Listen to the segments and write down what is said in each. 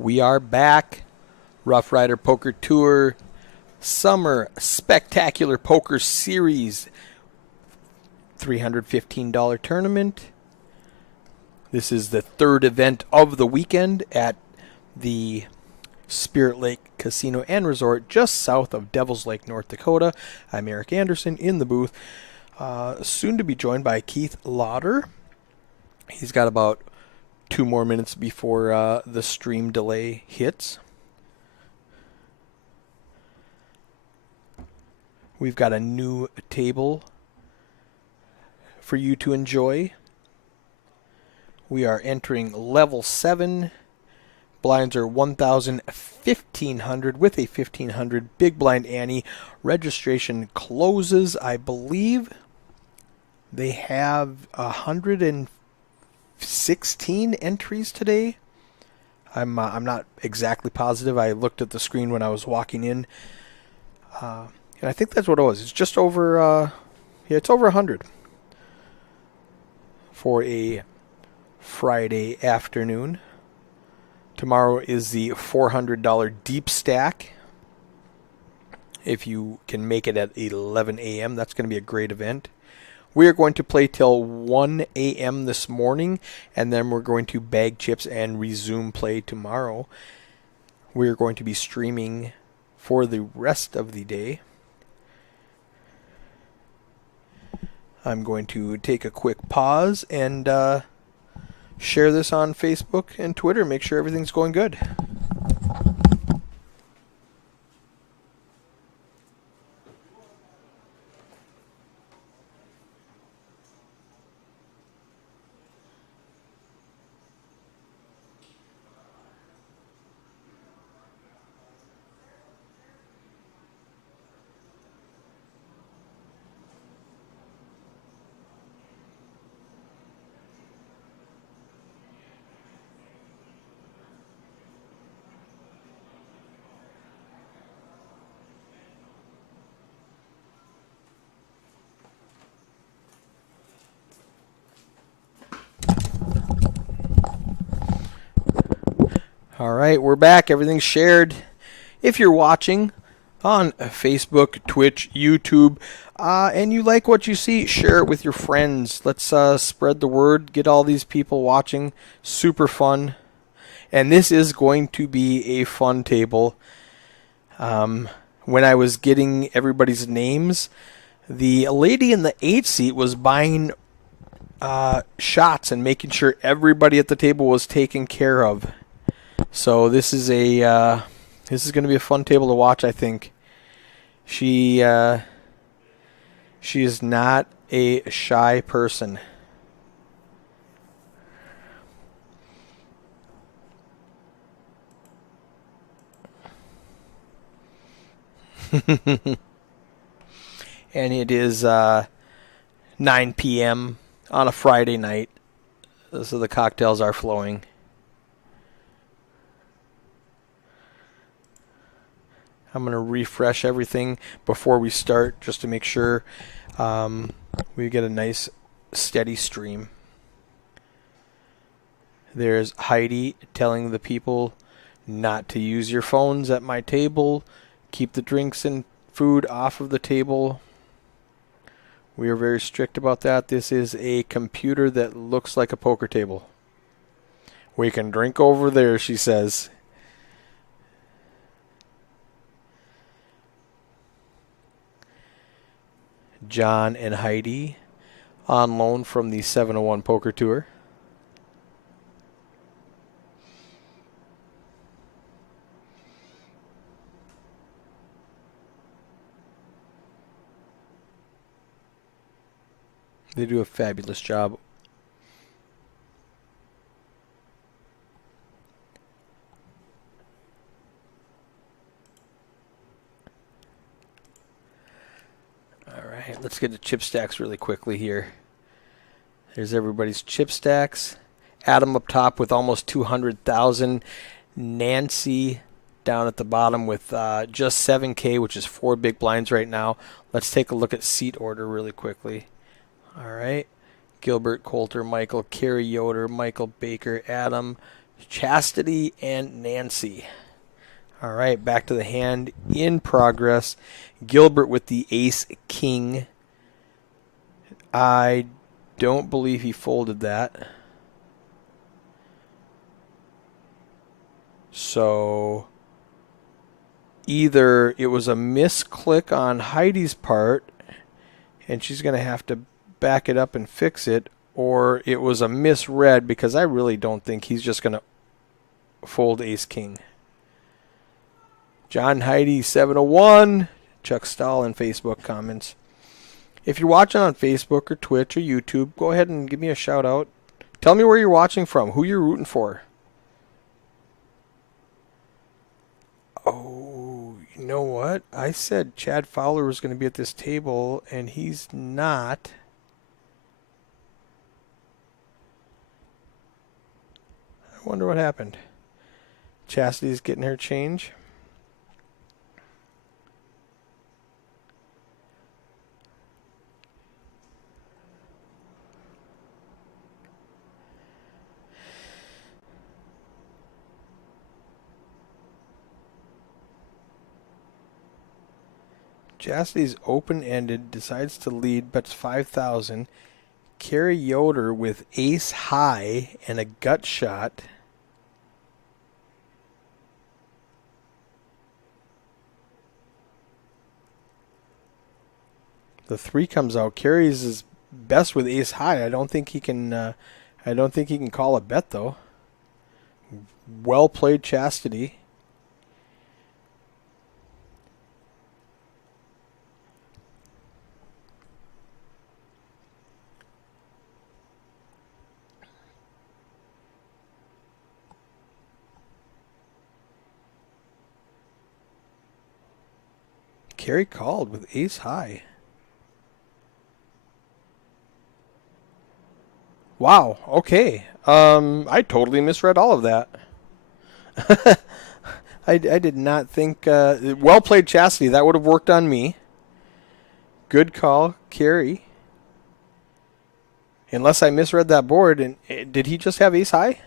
We are back. Roughrider Poker Tour Summer Spectacular Poker Series. $315 tournament. This is the third event of the weekend at the Spirit Lake Casino and Resort just south of Devil's Lake, North Dakota. I'm Eric Anderson in the booth. Soon to be joined by Keith Lauder. He's got about 2 more minutes before the stream delay hits. We've got a new table for you to enjoy. We are entering level 7. Blinds are 1,000, 1,500 with a 1,500 big blind ante. Registration closes, I believe. They have 116 entries today. I'm not exactly positive. I looked at the screen when I was walking in, and I think that's what it was. It's just over, it's over 100 for a Friday afternoon. Tomorrow is the $400 deep stack. If you can make it at 11 a.m., that's going to be a great event. We are going to play till 1 a.m. this morning, and then we're going to bag chips and resume play tomorrow. We're going to be streaming for the rest of the day. I'm going to take a quick pause and share this on Facebook and Twitter. Make sure everything's going good. All right, we're back. Everything's shared. If you're watching on Facebook, Twitch, YouTube, and you like what you see, share it with your friends. Let's spread the word. Get all these people watching. Super fun. And this is going to be a fun table. When I was getting everybody's names, the lady in the 8 seat was buying shots and making sure everybody at the table was taken care of. So this is going to be a fun table to watch, I think. She is not a shy person. And it is 9 p.m. on a Friday night, so the cocktails are flowing. I'm going to refresh everything before we start just to make sure we get a nice steady stream. There's Heidi telling the people not to use your phones at my table. Keep the drinks and food off of the table. We are very strict about that. This is a computer that looks like a poker table. We can drink over there, she says. John and Heidi on loan from the 701 Poker Tour. They do a fabulous job. Let's get to chip stacks really quickly here. There's everybody's chip stacks. Adam up top with almost 200,000. Nancy down at the bottom with just 7K, which is 4 big blinds right now. Let's take a look at seat order really quickly. All right. Gilbert, Coulter, Michael, Kerry Yoder, Michael Baker, Adam, Chastity and Nancy. All right, back to the hand in progress. Gilbert with the ace king. I don't believe he folded that. So either it was a misclick on Heidi's part and she's going to have to back it up and fix it, or it was a misread, because I really don't think he's just going to fold ace king. John Heidi 701. Chuck Stahl in Facebook comments. If you're watching on Facebook or Twitch or YouTube, go ahead and give me a shout out. Tell me where you're watching from, who you're rooting for. Oh, you know what? I said Chad Fowler was going to be at this table, and he's not. I wonder what happened. Chastity's getting her change. Chastity's open-ended, decides to lead, bets 5,000. Carrie Yoder with ace high and a gut shot. The 3 comes out. Carrie's is best with ace high. I don't think he can call a bet though. Well played, Chastity. Carrie called with ace high. Wow, okay. I totally misread all of that. I did not think... well played, Chastity. That would have worked on me. Good call, Carrie. Unless I misread that board. And did he just have ace high?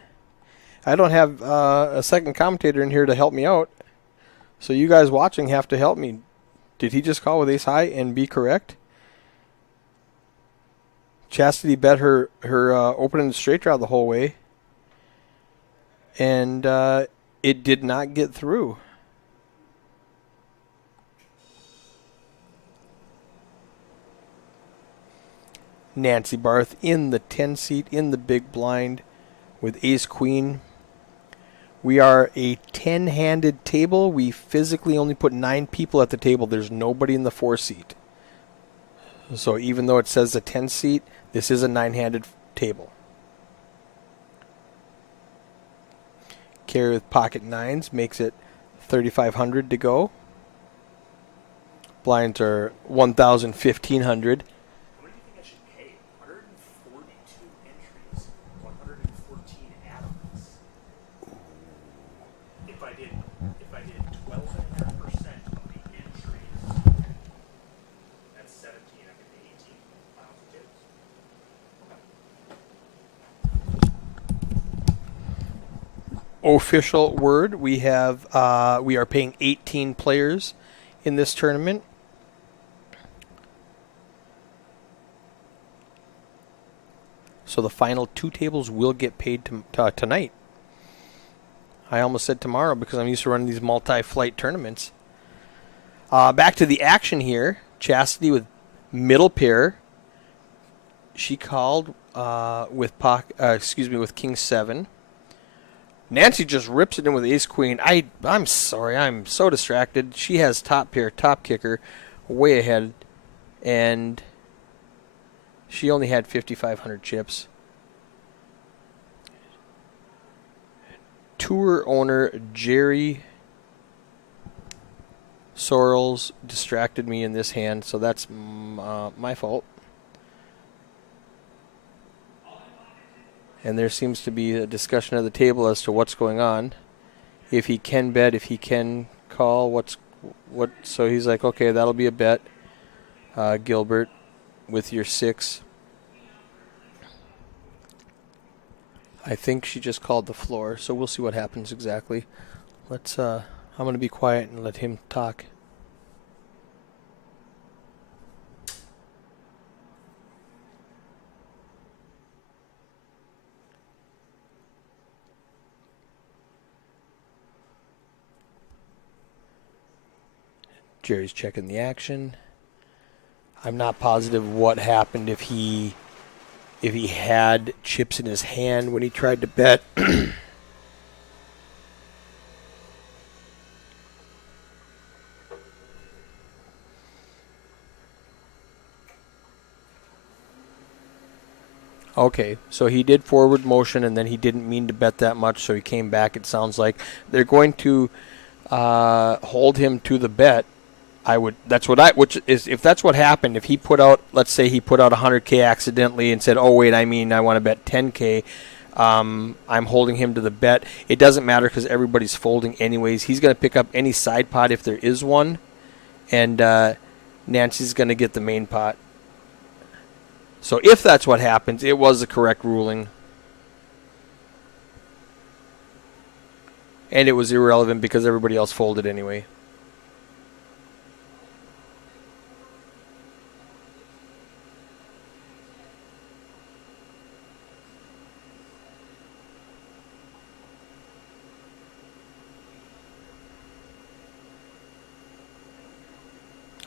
I don't have a second commentator in here to help me out. So you guys watching have to help me. Did he just call with ace high and be correct? Chastity bet her opening straight draw the whole way. And it did not get through. Nancy Barth in the 10 seat in the big blind with ace queen. We are a 10-handed table. We physically only put 9 people at the table. There's nobody in the 4 seat. So even though it says a 10 seat, this is a 9-handed table. Carry with pocket 9s makes it 3,500 to go. Blinds are 1,000, 1,500. What do you think I should pay? 142 entries, 114 add-ons. If I did 12.5% of the entries, that's 17. I could pay 18 pounds of tips. Official word: we are paying 18 players in this tournament. So the final 2 tables will get paid tonight. I almost said tomorrow because I'm used to running these multi-flight tournaments. Back to the action here. Chastity with middle pair. She called with king 7. Nancy just rips it in with ace queen. I'm sorry, I'm so distracted. She has top pair, top kicker, way ahead, and she only had 5,500 chips. Tour owner Jerry Sorrells distracted me in this hand, so that's my fault. And there seems to be a discussion at the table as to what's going on. If he can bet, if he can call, what? So he's like, okay, that'll be a bet, Gilbert, with your 6. I think she just called the floor, so we'll see what happens exactly. Let's, I'm going to be quiet and let him talk. Jerry's checking the action. I'm not positive what happened if he had chips in his hand when he tried to bet. Okay, so he did forward motion and then he didn't mean to bet that much, so he came back. It sounds like they're going to hold him to the bet. Which is, if that's what happened, if he put out, let's say he put out 100K accidentally and said, oh wait, I want to bet 10K, I'm holding him to the bet. It doesn't matter because everybody's folding anyways. He's going to pick up any side pot if there is one, and Nancy's going to get the main pot. So if that's what happens, it was the correct ruling. And it was irrelevant because everybody else folded anyway.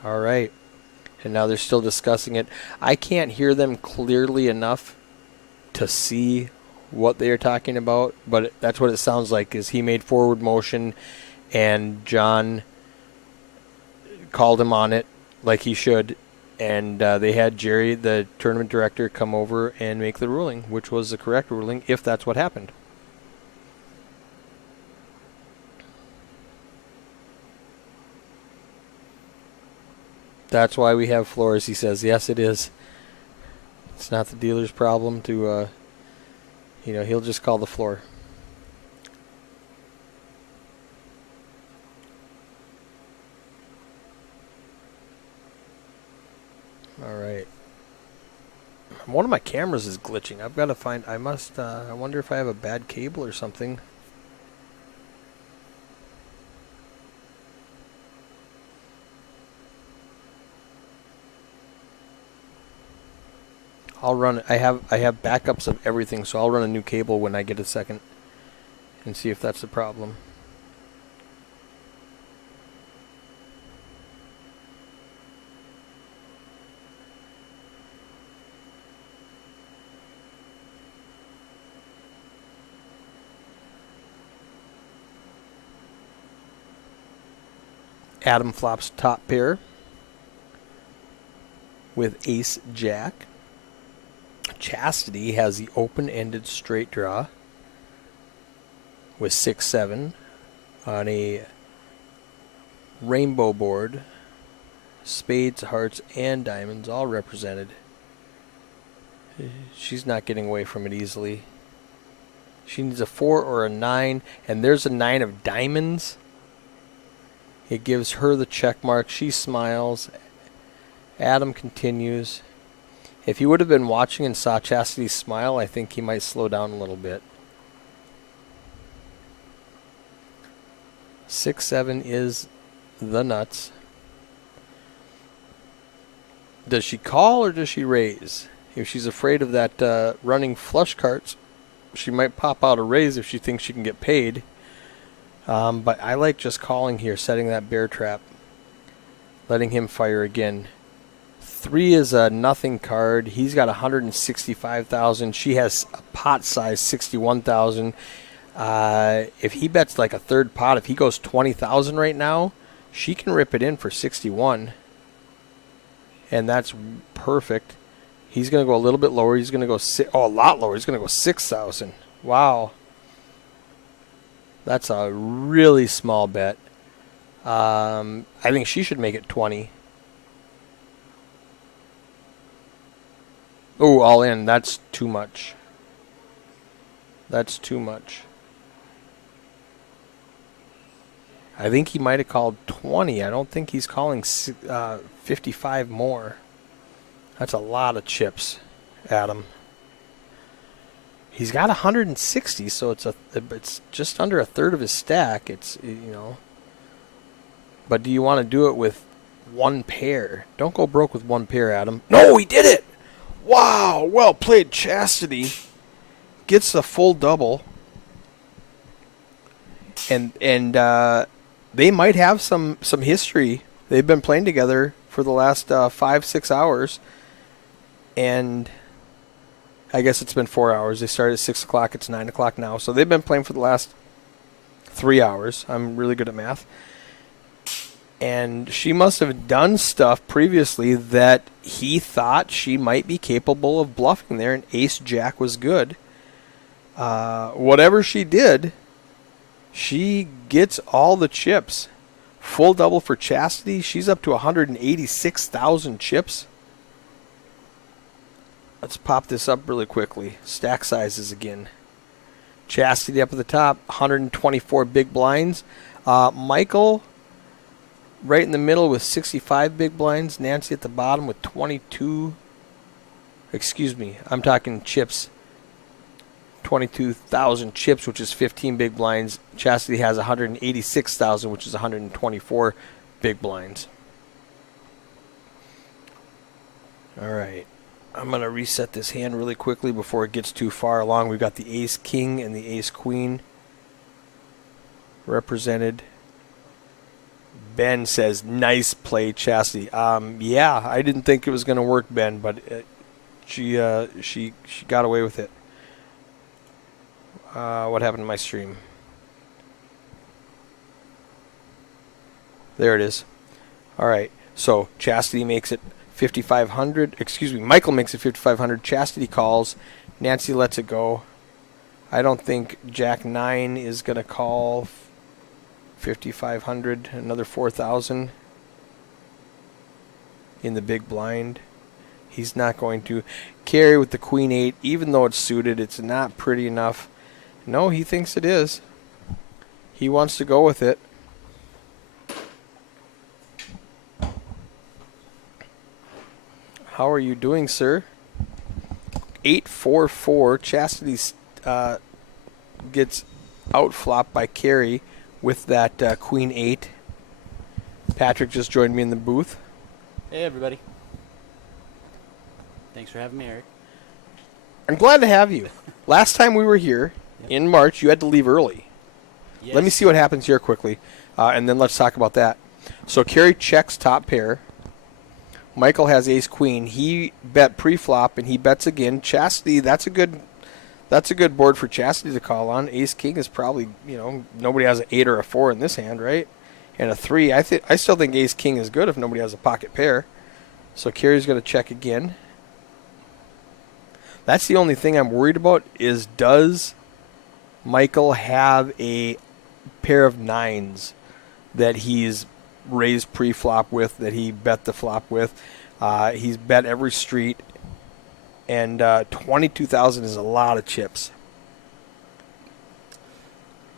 All right. And now they're still discussing it. I can't hear them clearly enough to see what they are talking about, but that's what it sounds like, is he made forward motion and John called him on it like he should, and they had Jerry, the tournament director, come over and make the ruling, which was the correct ruling if that's what happened. That's why we have floors, he says. Yes, it is. It's not the dealer's problem to, he'll just call the floor. All right. One of my cameras is glitching. I've got to find, I wonder if I have a bad cable or something. I have backups of everything, so I'll run a new cable when I get a second and see if that's the problem. Adam flops top pair with ace jack. Chastity has the open-ended straight draw with 6-7 on a rainbow board. Spades, hearts, and diamonds all represented. She's not getting away from it easily. She needs a 4 or a 9, and there's a 9 of diamonds. It gives her the check mark. She smiles. Adam continues. If he would have been watching and saw Chastity smile, I think he might slow down a little bit. 6-7 is the nuts. Does she call or does she raise? If she's afraid of that running flush cards, she might pop out a raise if she thinks she can get paid. But I like just calling here, setting that bear trap, letting him fire again. 3 is a nothing card. He's got 165,000. She has a pot size 61,000. If he bets like a third pot, if he goes 20,000 right now, she can rip it in for 61. And that's perfect. He's going to go a little bit lower. He's going to go a lot lower. He's going to go 6,000. Wow. That's a really small bet. I think she should make it 20. Oh, all in. That's too much. That's too much. I think he might have called 20. I don't think he's calling 55 more. That's a lot of chips, Adam. He's got 160, so it's just under a third of his stack. But do you want to do it with one pair? Don't go broke with one pair, Adam. No, he did it! Wow, well played, Chastity. Gets the full double. And they might have some history. They've been playing together for the last 5-6 hours. And I guess it's been 4 hours. They started at 6 o'clock. It's 9 o'clock now. So they've been playing for the last 3 hours. I'm really good at math. And she must have done stuff previously that he thought she might be capable of bluffing there, and ace-jack was good. Whatever she did, she gets all the chips. Full double for Chastity. She's up to 186,000 chips. Let's pop this up really quickly. Stack sizes again. Chastity up at the top, 124 big blinds. Michael right in the middle with 65 big blinds. Nancy at the bottom with 22. Excuse me, I'm talking chips. 22,000 chips, which is 15 big blinds. Chastity has 186,000, which is 124 big blinds. All right. I'm going to reset this hand really quickly before it gets too far along. We've got the ace-king and the ace-queen represented. Ben says, nice play, Chastity. Yeah, I didn't think it was going to work, Ben, but she got away with it. What happened to my stream? There it is. All right, so Chastity makes it 5,500. Excuse me, Michael makes it 5,500. Chastity calls. Nancy lets it go. I don't think Jack 9 is going to call 5,500. Another 4,000 in the big blind. He's not going to carry with the Queen 8, even though it's suited. It's not pretty enough. No, he thinks it is. He wants to go with it. How are you doing, sir? 8-4-4. Chastity gets outflopped by Carrie with that Queen 8. Patrick just joined me in the booth. Hey, everybody. Thanks for having me, Eric. I'm glad to have you. Last time we were here in March, you had to leave early. Yes. Let me see what happens here quickly, and then let's talk about that. So Carrie checks top pair. Michael has ace-queen. He bet pre-flop, and he bets again. Chastity, that's a good board for Chastity to call on. Ace-king is probably, nobody has an 8 or a 4 in this hand, right? And a 3. I still think ace-king is good if nobody has a pocket pair. So Carrie's going to check again. That's the only thing I'm worried about is, does Michael have a pair of 9s that he's raised pre-flop with, that he bet the flop with? He's bet every street, and 22,000 is a lot of chips.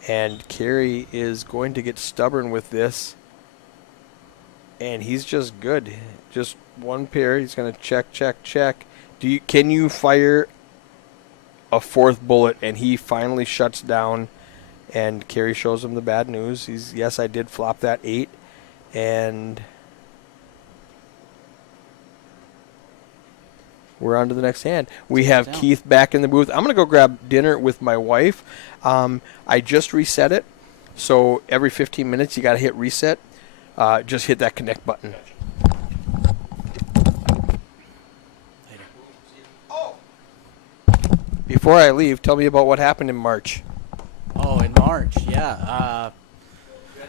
And Carrie is going to get stubborn with this, and he's just good. Just one pair. He's going to check, check, check. Can you fire a fourth bullet? And he finally shuts down, and Carrie shows him the bad news. Yes, I did flop that 8, and we're on to the next hand. We have Keith back in the booth. I'm going to go grab dinner with my wife. I just reset it, so every 15 minutes you got to hit reset. Just hit that connect button. Before I leave, tell me about what happened in March. Oh, in March, yeah.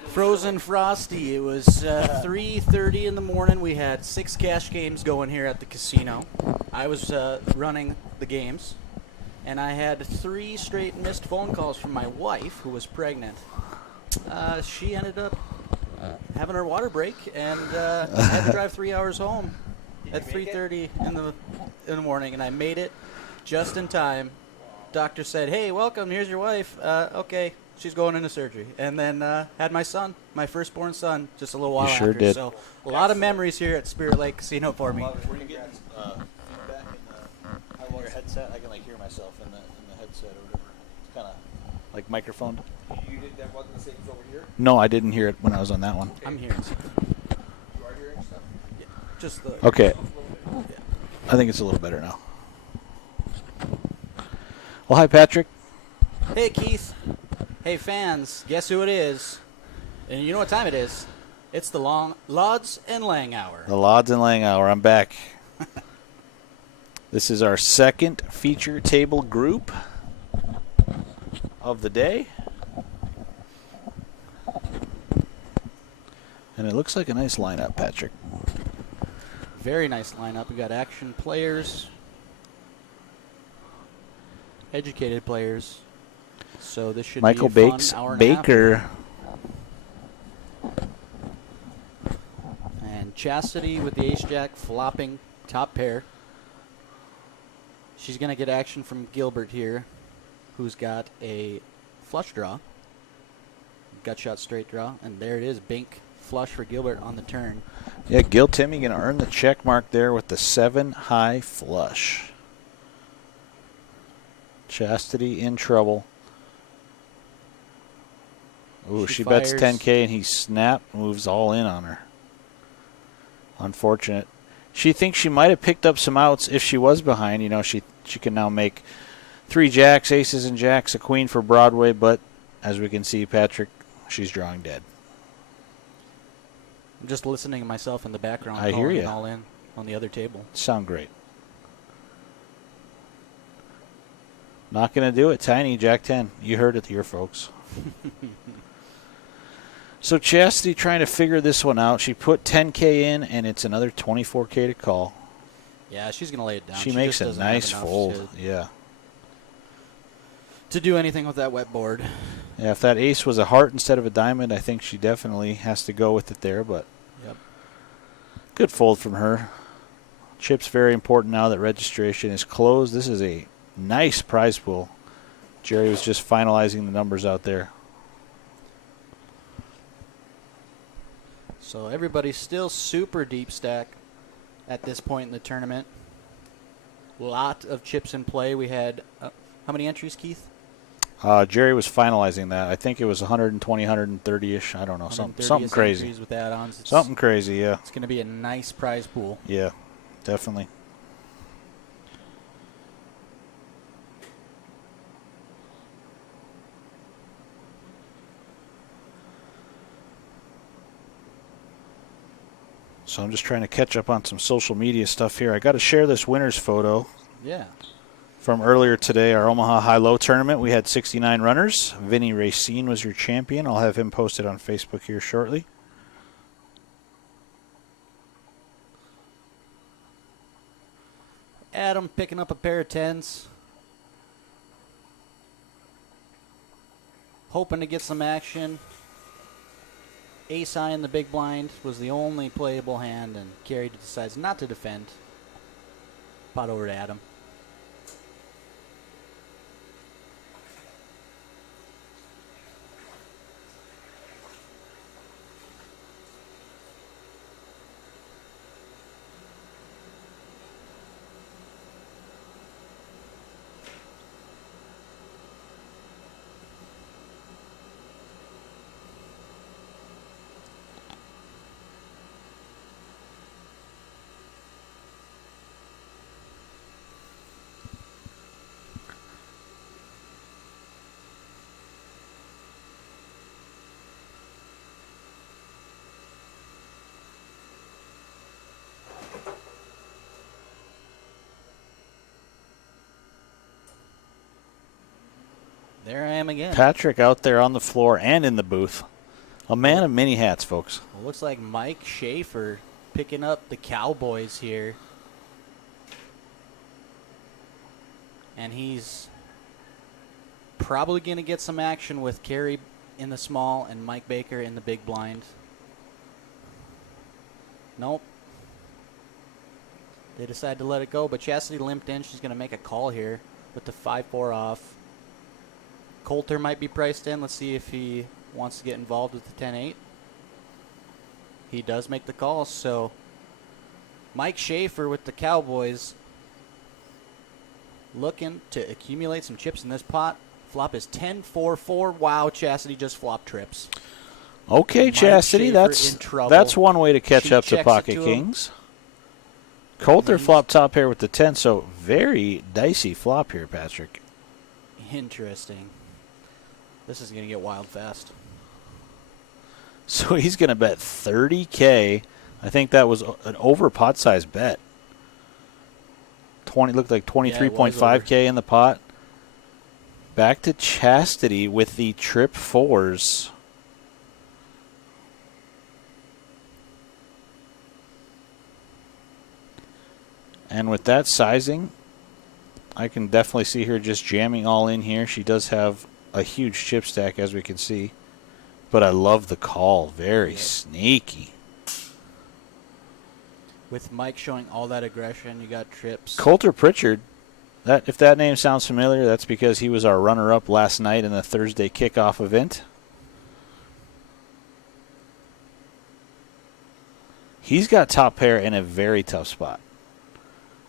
Frozen Frosty. It was 3:30 in the morning. We had 6 cash games going here at the casino. I was running the games, and I had 3 straight missed phone calls from my wife, who was pregnant. She ended up having her water break, and I had to drive 3 hours home at 3:30 in the morning, and I made it just in time. Doctor said, "Hey, welcome. Here's your wife." Okay, she's going into surgery, and then had my son, my firstborn son, just a little while after. Did. So a lot of memories here at Spirit Lake Casino for me. Were you getting feedback in your headset? I can hear myself in the headset or whatever. It's kind of like microphone. You did that wasn't the same as over here? No, I didn't hear it when I was on that one. I'm hearing stuff. You are hearing stuff? Yeah, just the. Okay. I think it's a little better now. Well, hi, Patrick. Hey, Keith. Hey, fans. Guess who it is? And you know what time it is? It's the Lods and Lang Hour. The Lods and Lang Hour. I'm back. This is our second feature table group of the day. And it looks like a nice lineup, Patrick. Very nice lineup. We got action players, educated players. So this should Michael be a Bakes fun hour and a half. Baker. And Chastity with the ace-jack flopping top pair. She's going to get action from Gilbert here, who's got a flush draw. Gut shot straight draw. And there it is, bink flush for Gilbert on the turn. Yeah, Gil Timmy going to earn the check mark there with the 7 high flush. Chastity in trouble. Ooh, she bets fires. 10K and he snap moves all in on her. Unfortunate. She thinks she might have picked up some outs if she was behind. You know, she can now make 3 jacks, aces, and jacks, a queen for Broadway. But as we can see, Patrick, she's drawing dead. I'm just listening to myself in the background. I hear calling ya. it all in on the other table. Sound great. Not going to do it. Tiny, Jack 10. You heard it here, folks. So Chastity trying to figure this one out. She put 10K in, and it's another 24K to call. Yeah, she's going to lay it down. She makes just a doesn't have nice enough fold. Yeah. to do anything with that wet board. Yeah, if that ace was a heart instead of a diamond, I think she definitely has to go with it there. But Yep. good fold from her. Chip's very important now that registration is closed. This is a nice prize pool. Jerry was just finalizing the numbers out there. So everybody's still super deep stack at this point in the tournament. Lot of chips in play. We had, how many entries, Keith? Jerry was finalizing that. I think it was 120, 130-ish. I don't know. Something crazy. Entries with add-ons. Something crazy, yeah. It's going to be a nice prize pool. Yeah, definitely. So I'm just trying to catch up on some social media stuff here. I got to share this winner's photo. Yeah. From earlier today, our Omaha High-Low tournament. We had 69 runners. Vinny Racine was your champion. I'll have him posted on Facebook here shortly. Adam picking up a pair of 10s. Hoping to get some action. Ace high in the big blind was the only playable hand, and Gary decides not to defend. Pot over to Adam. There I am again. Patrick out there on the floor and in the booth. A man of many hats, folks. Well, looks like Mike Schaefer picking up the Cowboys here. And he's probably going to get some action with Kerry in the small and Mike Baker in the big blind. Nope. They decide to let it go, but Chastity limped in. She's going to make a call here with the 5-4 off. Coulter might be priced in. Let's see if he wants to get involved with the 10-8. He does make the call, so Mike Schaefer with the Cowboys looking to accumulate some chips in this pot. Flop is 10-4-4. Wow, Chastity just flop trips. Okay, Mike Chastity, Schaefer in trouble. that's one way to catch She up to checks it pocket to him. kings. Coulter He's- flopped top pair with the 10, so very dicey flop here, Patrick. Interesting. This is going to get wild fast. So he's going to bet 30K. I think that was an over pot size bet. 20 looked like 23.5K in the pot. Back to Chastity with the trip fours. And with that sizing, I can definitely see her just jamming all in here. She does have a huge chip stack, as we can see. But I love the call. Very sneaky. With Mike showing all that aggression, you got trips. Coulter Pritchard, if that name sounds familiar, that's because he was our runner-up last night in the Thursday kickoff event. He's got top pair in a very tough spot.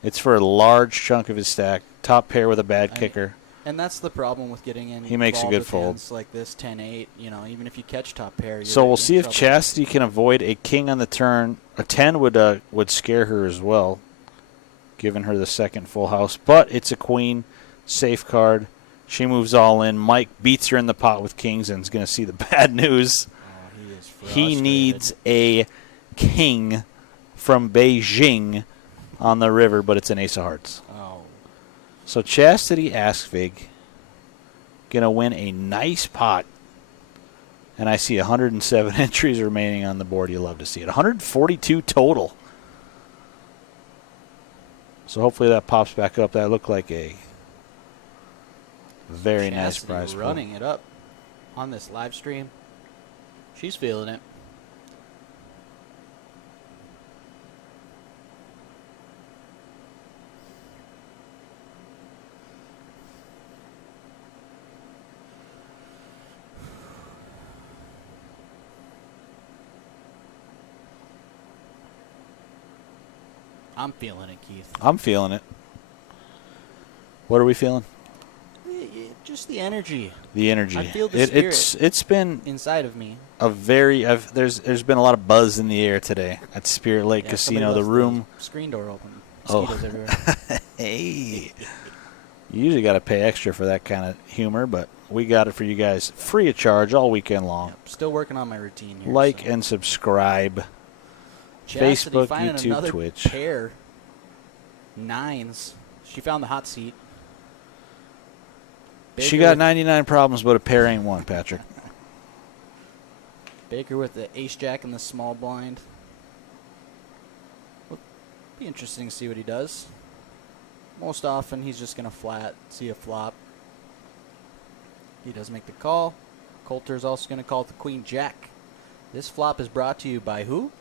It's for a large chunk of his stack. Top pair with a bad kicker. And that's the problem with getting in. He makes a involved good with fold. hands like this 10-8. Even if you catch top pair, you're So we'll in see if trouble. Chastity can avoid a king on the turn. A 10 would scare her as well, giving her the second full house. But it's a queen, safe card. She moves all in. Mike beats her in the pot with kings and is going to see the bad news. Oh, he is He frustrated. needs a king from Beijing on the river, but it's an ace of hearts. Oh, So Chastity Askvig going to win a nice pot. And I see 107 entries remaining on the board. You love to see it. 142 total. So hopefully that pops back up. That looked like a very nice Chastity prize pool. running it up on this live stream. She's feeling it. I'm feeling it, Keith. I'm feeling it. What are we feeling? Just the energy The energy. I feel the it's been inside of me. a very there's been a lot of buzz in the air today at Spirit Lake Yeah, Casino. somebody The left room. screen door open. Oh. Mosquitoes everywhere. Hey. You usually got to pay extra for that kind of humor, but we got it for you guys free of charge all weekend long. Yep, still working on my routine here. Like so. and subscribe. Chastity Facebook, finding YouTube, another Twitch. Pair. Nines. She found the hot seat. She Baker got with- 99 problems, but a pair ain't one, Patrick. Baker with the ace jack in the small blind. Will be interesting to see what he does. Most often he's just going to flat, see a flop. He does make the call. Coulter's also going to call the queen jack. This flop is brought to you by who?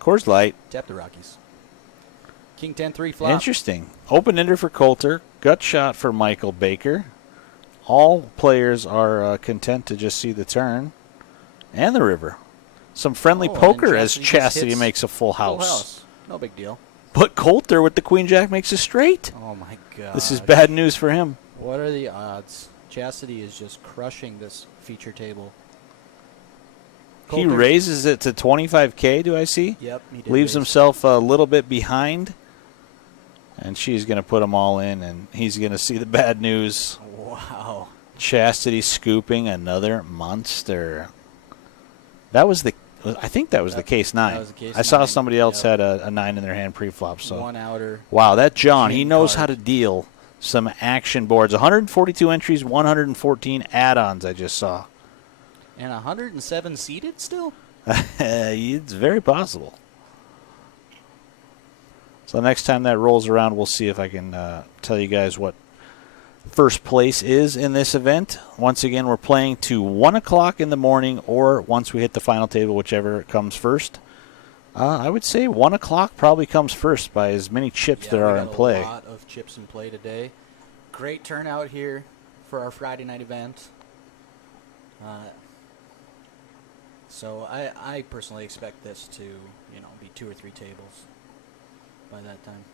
Coors Light. Tap the Rockies. King 10-3 flop. Interesting. Open ender for Coulter. Gut shot for Michael Baker. All players are content to just see the turn and the river. Some friendly Oh, and poker as Chastity just Chastity hits makes a full Full house. house. No big deal. But Coulter with the queen jack makes a straight. Oh my god. This is bad news for him. What are the odds? Chastity is just crushing this feature table. He Coulter- raises it to 25K, do I see? Yep, he did Leaves raise. himself a little bit behind. And she's going to put them all in, and he's going to see the bad news. Wow. Chastity scooping another monster. That was I think that was the case 9. that was the case I saw 9, somebody else yep. had a 9 in their hand pre-flop. So One outer. wow, that John, he King knows card. how to deal some action boards. 142 entries, 114 add-ons I just saw. And 107 seated still? It's very possible. So next time that rolls around, we'll see if I can tell you guys what first place is in this event. Once again, we're playing to 1 o'clock in the morning or once we hit the final table, whichever comes first. I would say 1 o'clock probably comes first by as many chips there we are got in play. A lot of chips in play today. Great turnout here for our Friday night event. So I personally expect this to, be 2 or 3 tables by that time.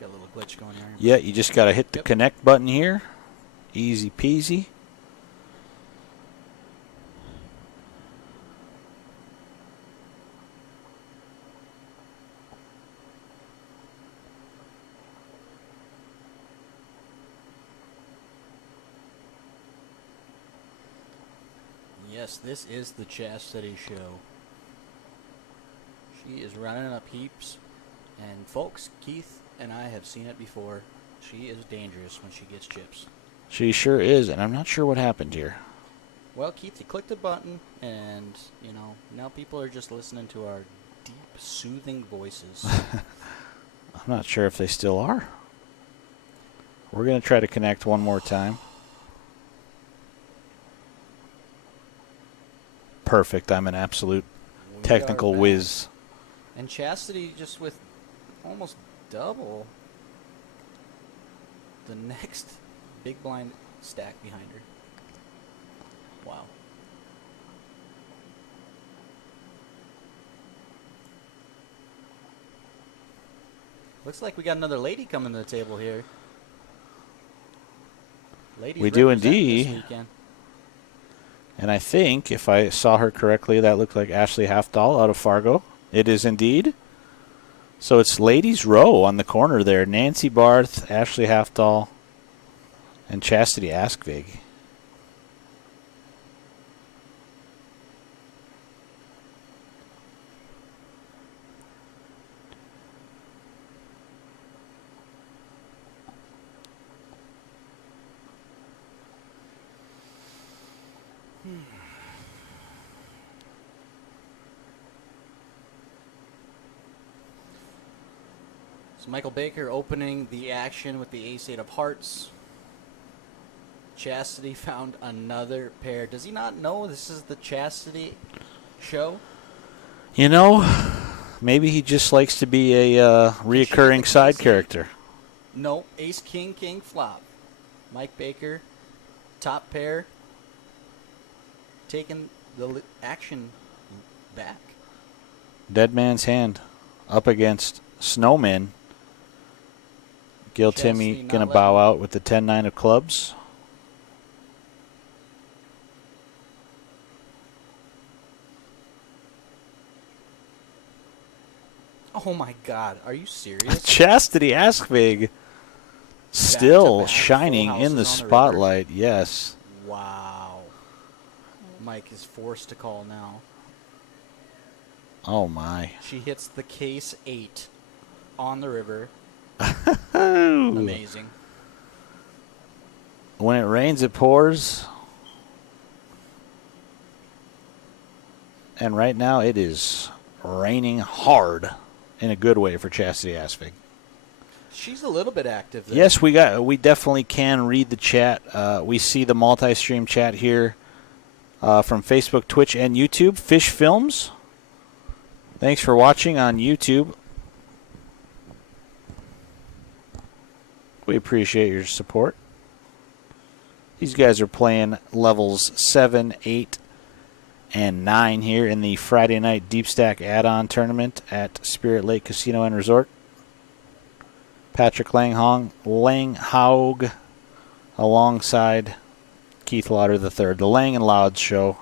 Got a little glitch going here. Yeah, you just got to hit the connect button here. Easy peasy. Yes, this is the Chastity Show. She is running up heaps. And folks, Keith and I have seen it before. She is dangerous when she gets chips. She sure is, and I'm not sure what happened here. Well, Keith, you clicked a button, and, you know, now people are just listening to our deep, soothing voices. I'm not sure if they still are. We're going to try to connect one more time. Perfect. I'm an absolute technical whiz. And Chastity just with almost double the next big blind stack behind her. Wow. Looks like we got another lady coming to the table here. Ladies We do represent indeed. this weekend. And I think, if I saw her correctly, that looked like Ashley Halfdahl out of Fargo. It is indeed. So it's ladies row on the corner there. Nancy Barth, Ashley Halfdahl, and Chastity Askvig. So Michael Baker opening the action with the ace-8 of hearts. Chastity found another pair. Does he not know this is the Chastity Show? You know, maybe he just likes to be a reoccurring side character. No, ace, king, king, flop. Mike Baker, top pair, taking the action back. Dead man's hand up against Snowman. Gil Chastity Timmy not going to letting- bow out with the 10-9 of clubs. Oh my God, are you serious? Chastity Askvig still Back-to-back shining full in houses the on the spotlight. Yes. Wow. Mike is forced to call now. Oh, my. She hits the case 8 on the river. Ooh. Amazing. When it rains, it pours. And right now it is raining hard in a good way for Chastity Askvig. She's a little bit active there. Yes, we definitely can read the chat. We see the multi-stream chat here from Facebook, Twitch, and YouTube. Fish Films. Thanks for watching on YouTube. We appreciate your support. These guys are playing levels 7, 8, and 9 here in the Friday night Deep Stack add-on tournament at Spirit Lake Casino and Resort. Patrick Langhaug alongside Keith Lauder III. The Lang and Loud Show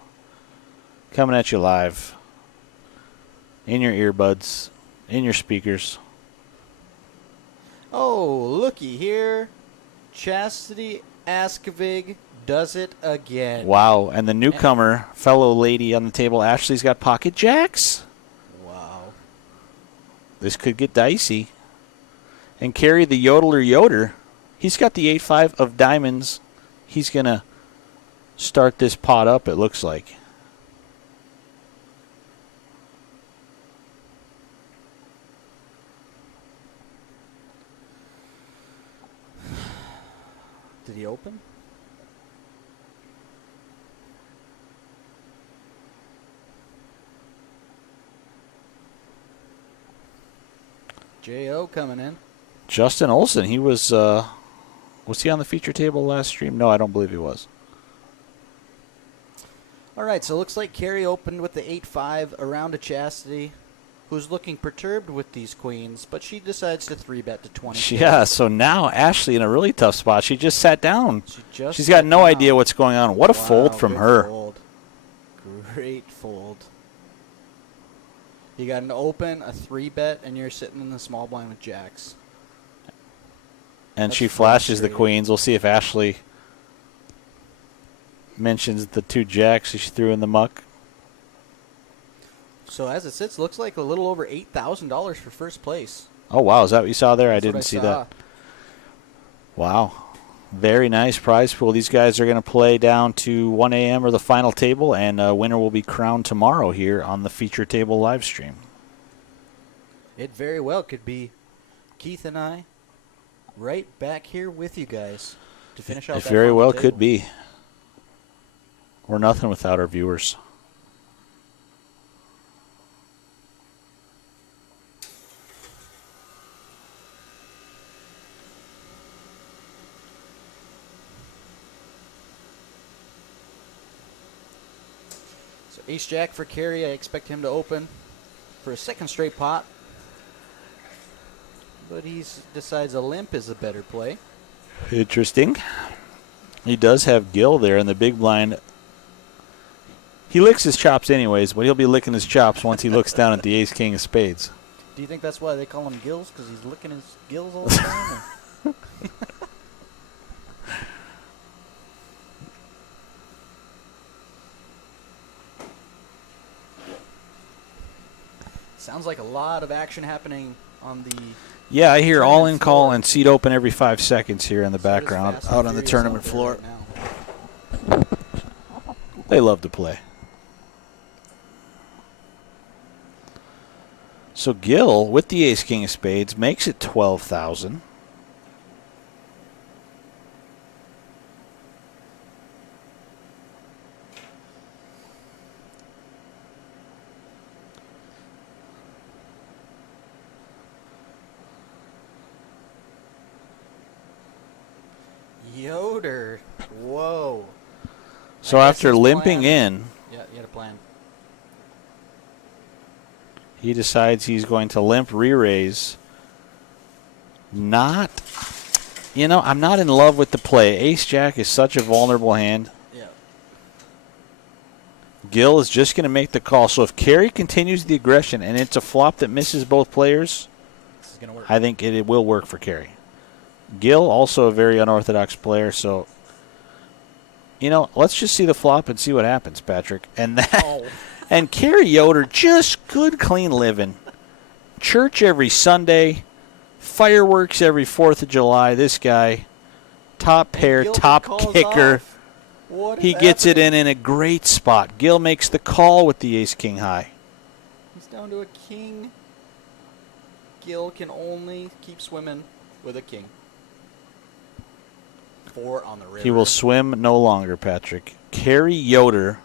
coming at you live in your earbuds, in your speakers. Oh, looky here. Chastity Askvig does it again. Wow, and the newcomer, fellow lady on the table, Ashley's got pocket jacks. Wow. This could get dicey. And Kerry the Yodeler Yoder, he's got the 8-5 of diamonds. He's going to start this pot up, it looks like. Did he open? J.O. coming in. Justin Olson, he was he on the feature table last stream? No, I don't believe he was. All right, so it looks like Kerry opened with the 8-5 around to Chastity. who's looking perturbed with these queens, but she decides to 3-bet to 20. Yeah, so now Ashley in a really tough spot. She just sat down. She's got sat no down. idea what's going on. What a Wow, fold from good her. Fold. Great fold. You got an open, a 3-bet, and you're sitting in the small blind with jacks. And That's she flashes the frustrating. queens. We'll see if Ashley mentions the 2 jacks she threw in the muck. So as it sits, looks like a little over $8,000 for first place. Oh, wow. Is that what you saw there? I That's what didn't see saw. that. Wow. Very nice prize pool. These guys are going to play down to 1 a.m. or the final table, and a winner will be crowned tomorrow here on the feature table live stream. It very well could be Keith and I right back here with you guys to finish out It that very final well table. could be. We're nothing without our viewers. So ace jack for Kerry. I expect him to open for a second straight pot. But he decides a limp is a better play. Interesting. He does have Gil there in the big blind. He licks his chops anyways, but he'll be licking his chops once he looks down at the ace-king of spades. Do you think that's why they call him Gills? Because he's licking his gills all the time? Or? Sounds like a lot of action happening on the Yeah, I hear all in Tournament call floor. and seat open every 5 seconds here in the So does background Fast and out on the Furious tournament out there floor. right now. They love to play. So Gil, with the ace-king of spades, makes it 12,000. Yoder. Whoa. So I guess after his limping plan- in, Yeah, you had a plan. he decides he's going to limp re-raise. I'm not in love with the play. Ace-jack is such a vulnerable hand. Yeah. Gil is just going to make the call. So if Kerry continues the aggression and it's a flop that misses both players, This is going to work. I think it will work for Kerry. Gil, also a very unorthodox player, so let's just see the flop and see what happens, Patrick. And that, Oh. and Kerry Yoder, just good, clean living. Church every Sunday, fireworks every 4th of July. This guy, top pair, Gilbert top calls kicker. off. What is He gets it happening? in a great spot. Gil makes the call with the ace-king high. He's down to a king. Gil can only keep swimming with a king. 4 on the river. He will swim no longer, Patrick. Kerry Yoder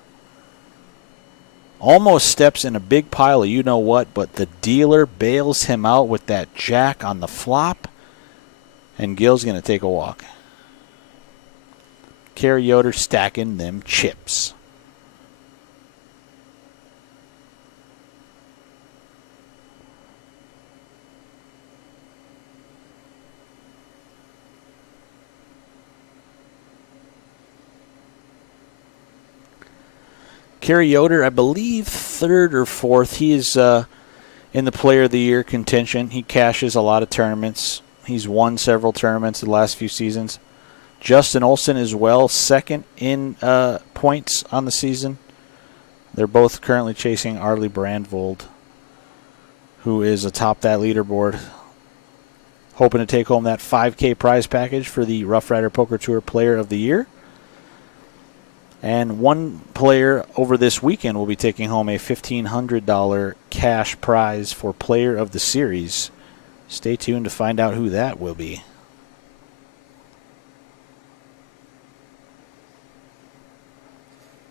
almost steps in a big pile of you-know-what, but the dealer bails him out with that jack on the flop, and Gil's going to take a walk. Kerry Yoder stacking them chips. Kerry Yoder, I believe, 3rd or 4th. He is in the Player of the Year contention. He cashes a lot of tournaments. He's won several tournaments the last few seasons. Justin Olson as well, 2nd in points on the season. They're both currently chasing Arlie Brandvold, who is atop that leaderboard, hoping to take home that $5K prize package for the Roughrider Poker Tour Player of the Year. And one player over this weekend will be taking home a $1,500 cash prize for Player of the Series. Stay tuned to find out who that will be.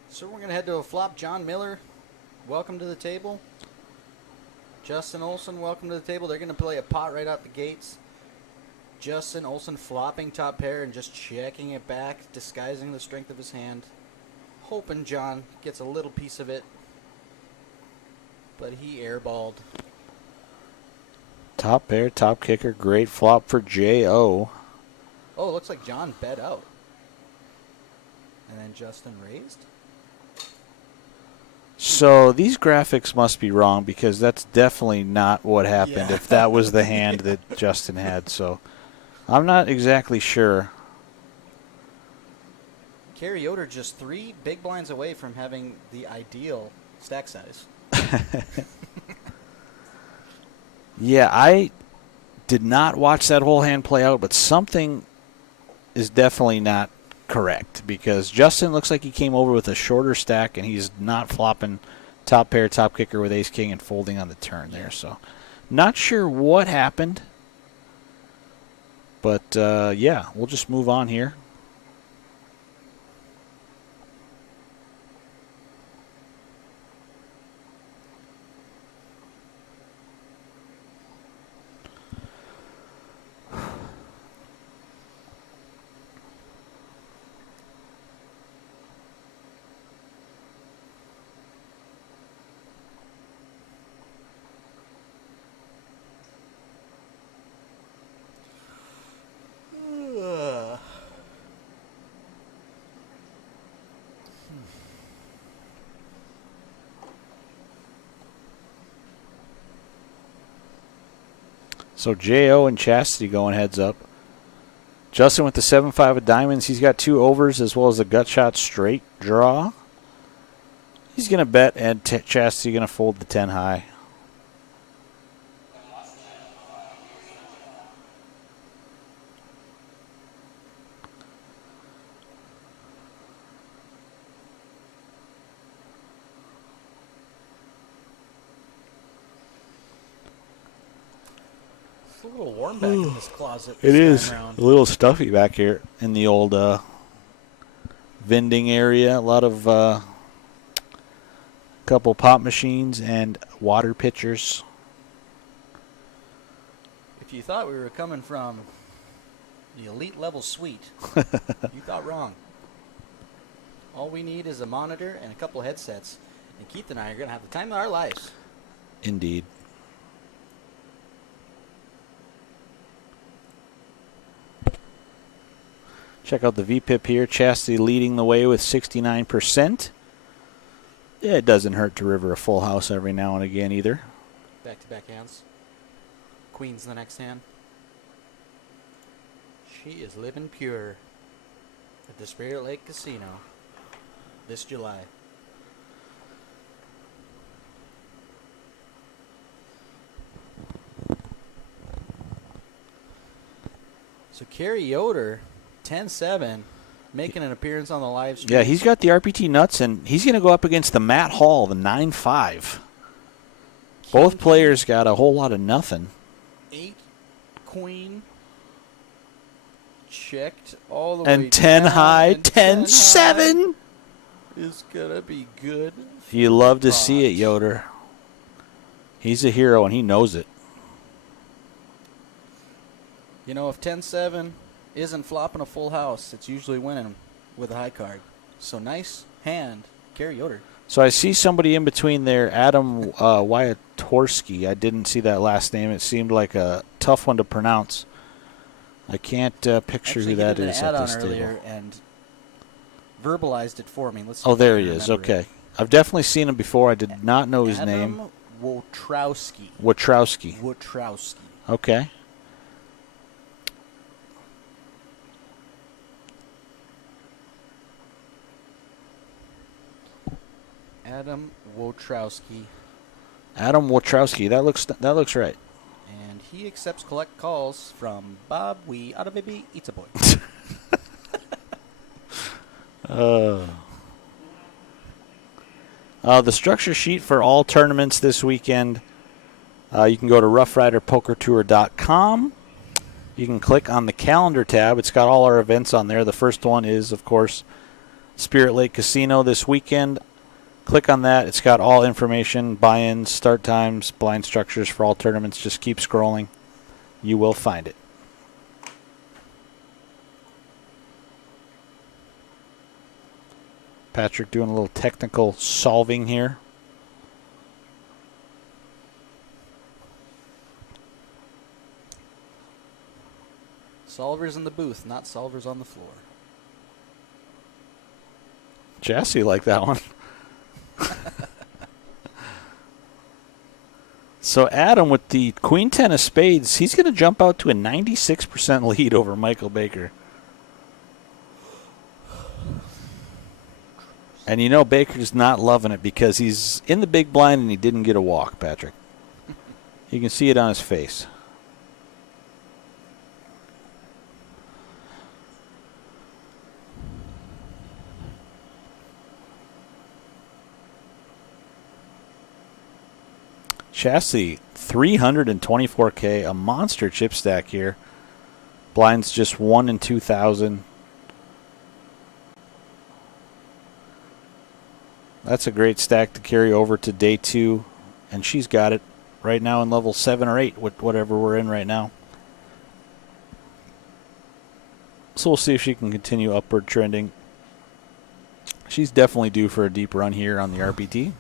So we're going to head to a flop. John Miller, welcome to the table. Justin Olson, welcome to the table. They're going to play a pot right out the gates. Justin Olson flopping top pair and just checking it back, disguising the strength of his hand. Hoping John gets a little piece of it. But he airballed. Top pair, top kicker. Great flop for J.O. Oh, it looks like John bet out. And then Justin raised. So these graphics must be wrong because that's definitely not what happened Yeah. if that was the hand that Justin had. So I'm not exactly sure. Carrie Yoder just 3 big blinds away from having the ideal stack size. Yeah, I did not watch that whole hand play out, but something is definitely not correct because Justin looks like he came over with a shorter stack and he's not flopping top pair, top kicker with ace king and folding on the turn there. So not sure what happened, but yeah, we'll just move on here. So J.O. and Chastity going heads up. Justin with the 7-5 of diamonds. He's got 2 overs as well as a gut shot straight draw. He's going to bet, and Chastity going to fold the 10 high. It's a little warm back in this closet. It this is time a around. little stuffy back here in the old vending area. A lot of couple pop machines and water pitchers. If you thought we were coming from the elite level suite, you thought wrong. All we need is a monitor and a couple headsets, and Keith and I are going to have the time of our lives. Indeed. Check out the VPIP here. Chastity leading the way with 69%. Yeah, it doesn't hurt to river a full house every now and again either. Back-to-back hands. Queen's the next hand. She is living pure at the Spirit Lake Casino this July. So Kerry Yoder, 10-7, making an appearance on the live stream. Yeah, he's got the RPT nuts, and he's going to go up against the Matt Hall, the 9-5. Both players got a whole lot of nothing. 8 queen. Checked all the way And 10 down, high, and 10-7. Is going to be good. You love to see it, Yoder. He's a hero, and he knows it. You know, if 10-7 isn't flopping a full house, it's usually winning with a high card. So nice hand, Kerry Yoder. So I see somebody in between there, Adam Wyatorski. I didn't see that last name. It seemed like a tough one to pronounce. I can't picture Actually, who that he did is an at add-on this earlier table. and verbalized it for me. Let's see Oh, if I there can he is. remember it. Okay. I've definitely seen him before. I did not know his name. Adam Wotrowski. Watrowski. Wotrowski. Okay. Adam Wotrowski. Adam Watrowski. That looks right. And he accepts collect calls from Bob Wee out of Baby Eats a Boy. The structure sheet for all tournaments this weekend, you can go to roughriderpokertour.com. You can click on the calendar tab. It's got all our events on there. The first one is, of course, Spirit Lake Casino this weekend. Click on that. It's got all information, buy-ins, start times, blind structures for all tournaments. Just keep scrolling. You will find it. Patrick doing a little technical solving here. Solvers in the booth, not solvers on the floor. Chassis like that one. So Adam with the Queen 10 of spades, he's going to jump out to a 96% lead over Michael Baker. And you know Baker's not loving it because he's in the big blind and he didn't get a walk, Patrick. You can see it on his face. Chassis, 324K, a monster chip stack here. Blinds just 1 in 2,000. That's a great stack to carry over to day 2, and she's got it right now in level 7 or 8, with whatever we're in right now. So we'll see if she can continue upward trending. She's definitely due for a deep run here on the RPT.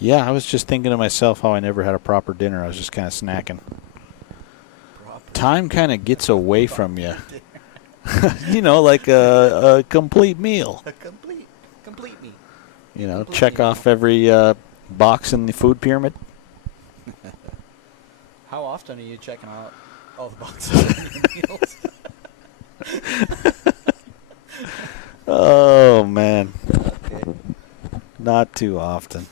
Yeah, I was just thinking to myself how I never had a proper dinner. I was just kind of snacking. Time kind of gets away from you. You know, like a complete meal. A complete meal. You know, Complete check meal. off every box in the food pyramid. How often are you checking out all the boxes in your meals? Oh, man. Okay. Not too often.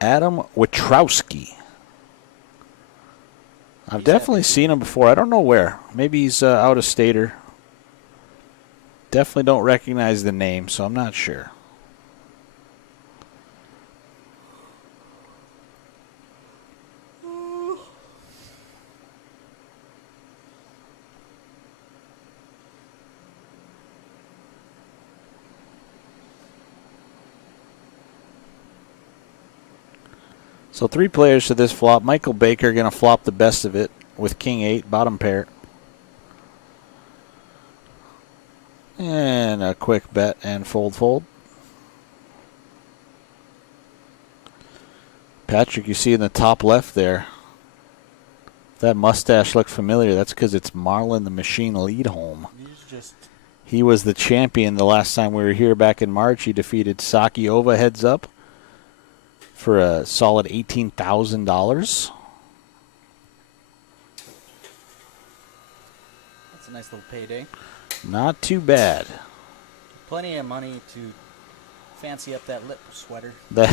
Adam Witrowski. I've definitely seen him before. I don't know where. Maybe he's out of stater. Definitely don't recognize the name, so I'm not sure. So 3 players to this flop. Michael Baker going to flop the best of it with King 8, bottom pair. And a quick bet and fold. Patrick, you see in the top left there, that mustache looked familiar. That's because it's Marlon the Machine Leadholm. He was the champion the last time we were here back in March. He defeated Saki Ova heads up for a solid $18,000. That's a nice little payday. Not too bad. Plenty of money to fancy up that lip sweater. That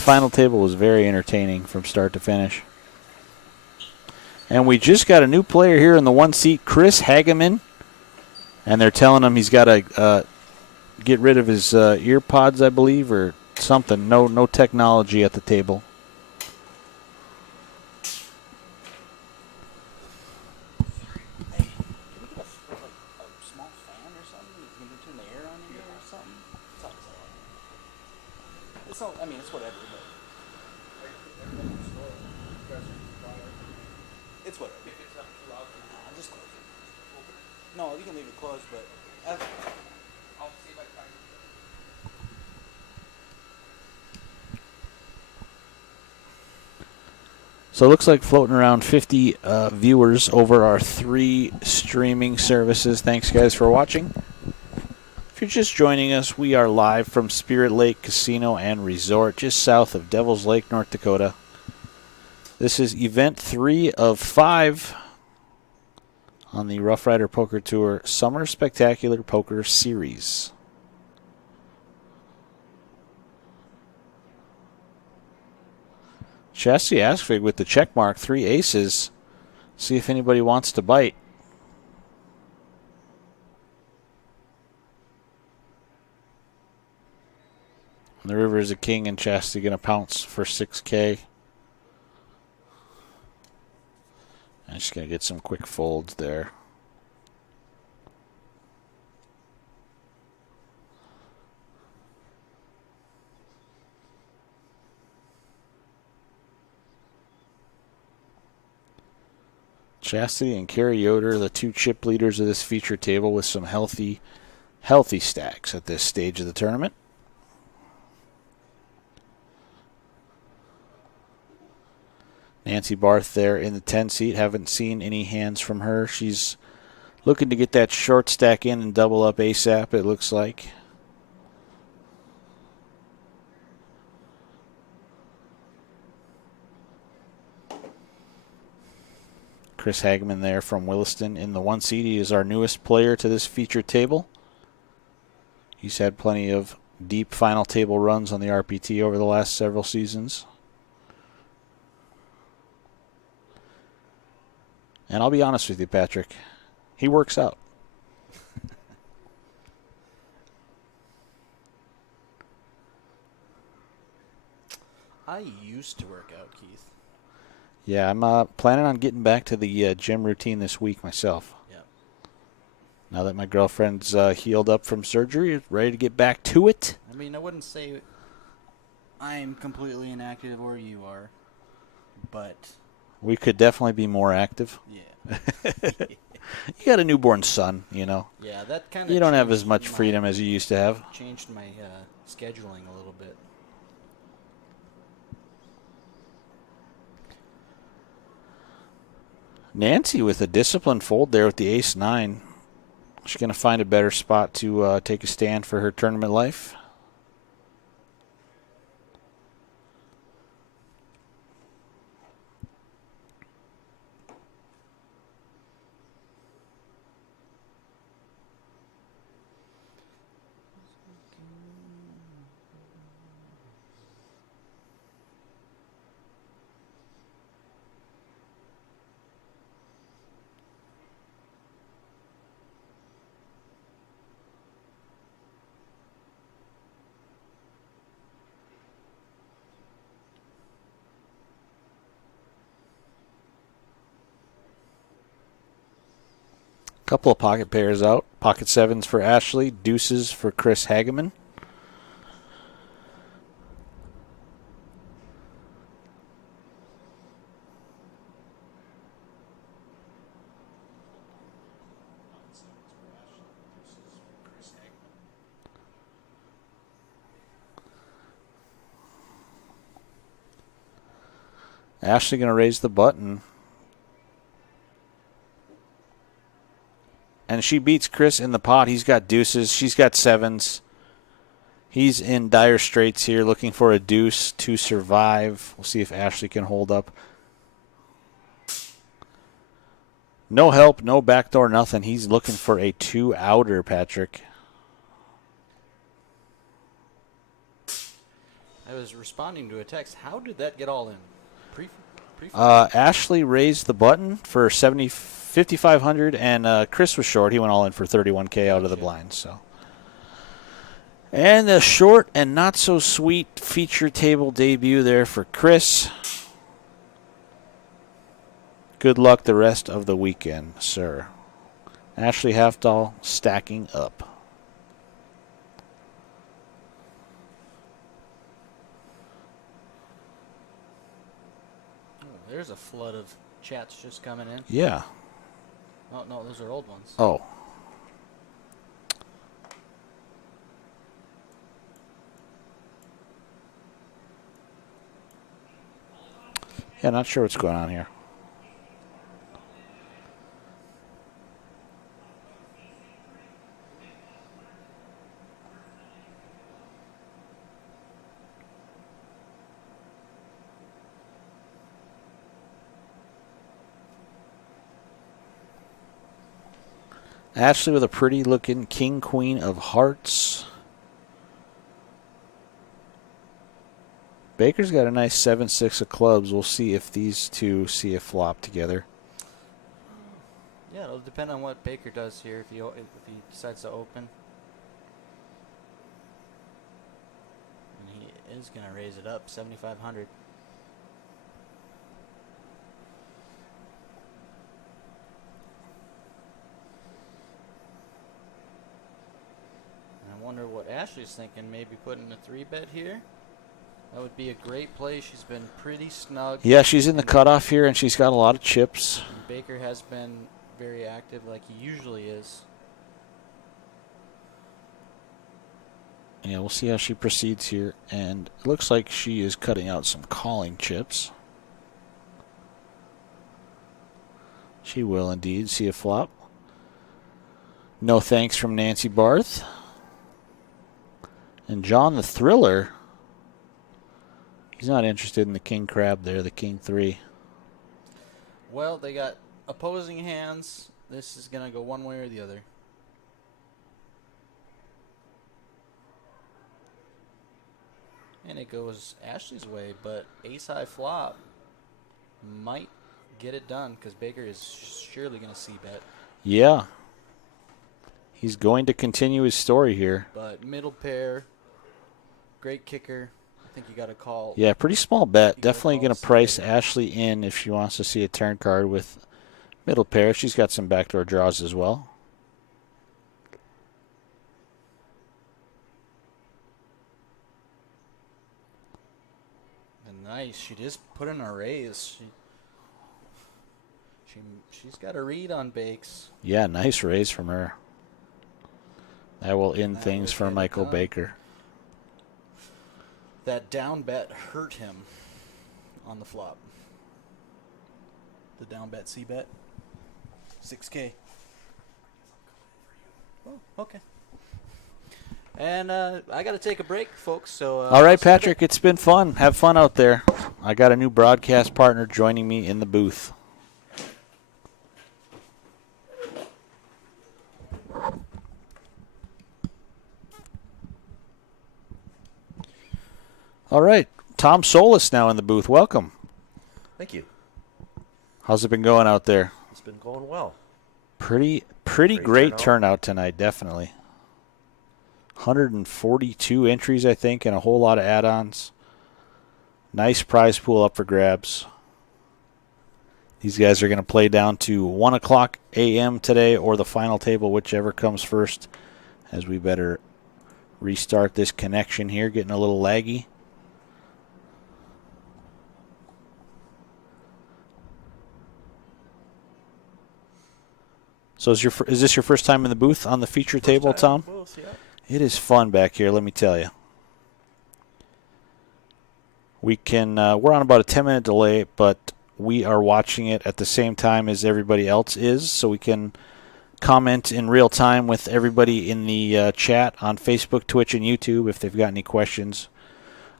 final table was very entertaining from start to finish. And we just got a new player here in the 1 seat, Chris Hageman. And they're telling him he's got to get rid of his ear pods, I believe, or something. No technology at the table. Hey, can we get a small fan or something? Can you turn the air on in here or something? It's all, I mean, it's whatever, but it's whatever. If it's not too loud, I'll just close it. No, you can leave it closed, but I'll see if I can. So it looks like floating around 50 viewers over our 3 streaming services. Thanks, guys, for watching. If you're just joining us, we are live from Spirit Lake Casino and Resort, just south of Devil's Lake, North Dakota. This is event 3 of 5 on the Roughrider Poker Tour Summer Spectacular Poker Series. Chassis Askfig with the check mark, 3 aces. See if anybody wants to bite. The river is a king, and Chastity going to pounce for 6K. I'm just going to get some quick folds there. Chastity and Carrie Yoder, the 2 chip leaders of this feature table, with some healthy stacks at this stage of the tournament. Nancy Barth there in the 10 seat. Haven't seen any hands from her. She's looking to get that short stack in and double up ASAP, it looks like. Chris Hagman there from Williston in the 1 seat. He is our newest player to this feature table. He's had plenty of deep final table runs on the RPT over the last several seasons. And I'll be honest with you, Patrick, he works out. I used to work out, Keith. Yeah, I'm planning on getting back to the gym routine this week myself. Yeah. Now that my girlfriend's healed up from surgery, ready to get back to it. I mean, I wouldn't say I'm completely inactive or you are, but We could definitely be more active. yeah. You got a newborn son, you know. Yeah, that kind of. You don't have as much freedom as you used to have. Changed my scheduling a little bit. Nancy with a disciplined fold there with the ace-9. She's going to find a better spot to take a stand for her tournament life. Couple of pocket pairs out. Pocket 7s for Ashley. Deuces for Chris Hageman. Ashley going to raise the button. And she beats Chris in the pot. He's got deuces. She's got 7s. He's in dire straits here, looking for a deuce to survive. We'll see if Ashley can hold up. No help, no backdoor, nothing. He's looking for a 2-outer, Patrick. I was responding to a text. How did that get all in? Ashley raised the button for 5,500, and Chris was short. He went all in for 31K out of the blind. So, and a short and not so sweet feature table debut there for Chris. Good luck the rest of the weekend, sir. Ashley Halfdahl stacking up. There's a flood of chats just coming in. Yeah. Oh, no, those are old ones. Oh. Yeah, not sure what's going on here. Ashley with a pretty looking king, queen of hearts. Baker's got a nice 7-6 of clubs. We'll see if these two see a flop together. Yeah, it'll depend on what Baker does here if he decides to open. And he is going to raise it up 7,500. I wonder what Ashley's thinking. Maybe putting a 3-bet here. That would be a great play. She's been pretty snug. Yeah, she's in the cutoff here, and she's got a lot of chips. And Baker has been very active like he usually is. Yeah, we'll see how she proceeds here. And it looks like she is cutting out some calling chips. She will indeed see a flop. No thanks from Nancy Barth. And John the Thriller, he's not interested in the king crab there, the king 3. Well, they got opposing hands. This is going to go one way or the other. And it goes Ashley's way, but ace-high flop might get it done because Baker is surely going to c-bet. Yeah. He's going to continue his story here. But middle pair, great kicker. I think you got to call. Yeah, pretty small bet. You gotta Definitely call going to C price later. Ashley in if she wants to see a turn card with middle pair. She's got some backdoor draws as well. And nice. She just put in a raise. She's got a read on Bakes. Yeah, nice raise from her. That will end That things will for get it Michael done. Baker. That down bet hurt him on the flop. The down bet, C bet. 6K. Oh, okay. And I got to take a break, folks. So All right, Patrick, it's been fun. Have fun out there. I got a new broadcast partner joining me in the booth. All right, Tom Solis now in the booth. Welcome. Thank you. How's it been going out there? It's been going well. Pretty Great great turnout. turnout tonight, definitely. 142 entries, I think, and a whole lot of add-ons. Nice prize pool up for grabs. These guys are going to play down to 1 o'clock a.m. today or the final table, whichever comes first, as we better restart this connection here, getting a little laggy. So is this your first time in the booth on the feature table, Tom? Both, yeah. It is fun back here, let me tell you. We're on about a 10-minute delay, but we are watching it at the same time as everybody else is, so we can comment in real time with everybody in the chat on Facebook, Twitch, and YouTube if they've got any questions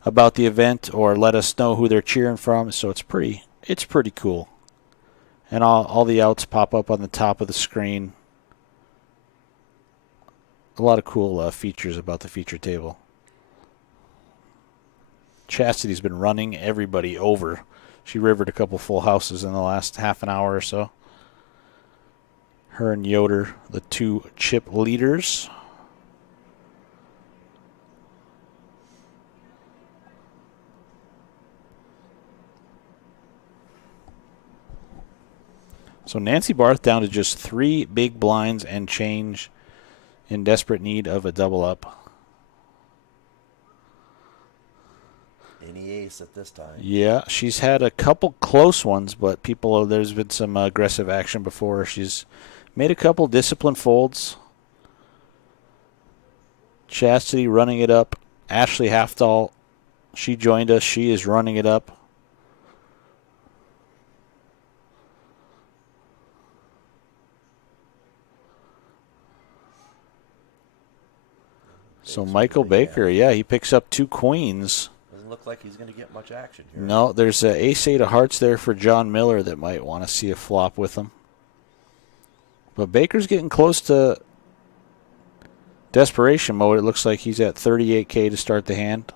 about the event or let us know who they're cheering from. So it's pretty cool. And all the outs pop up on the top of the screen. A lot of cool features about the feature table. Chastity's been running everybody over. She rivered a couple full houses in the last half an hour or so. Her and Yoder, the two chip leaders. So Nancy Barth down to just 3 big blinds and change, in desperate need of a double up. Any ace at this time. Yeah, she's had a couple close ones, but there's been some aggressive action before. She's made a couple disciplined folds. Chastity running it up. Ashley Halfdahl, she joined us. She is running it up. So Takes Michael with the big Baker, hand. yeah, he picks up 2 queens. Doesn't look like he's going to get much action here. No, there's a ace-8 of hearts there for John Miller that might want to see a flop with him. But Baker's getting close to desperation mode. It looks like he's at 38K to start the hand.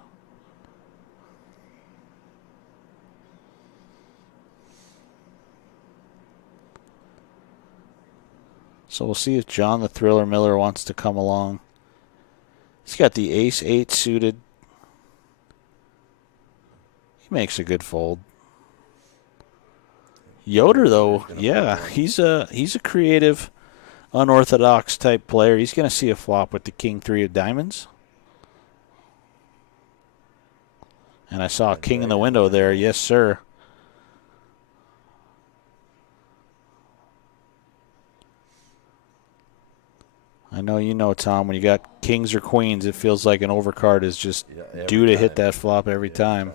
So we'll see if John the Thriller Miller wants to come along. He's got the ace-8 suited. He makes a good fold. Yoder, though, yeah, he's a creative, unorthodox type player. He's going to see a flop with the king-3 of diamonds. And I saw a king in the window there. Yes, sir. I know you know, Tom, when you got kings or queens, it feels like an overcard is just every due to hit time. that flop every time.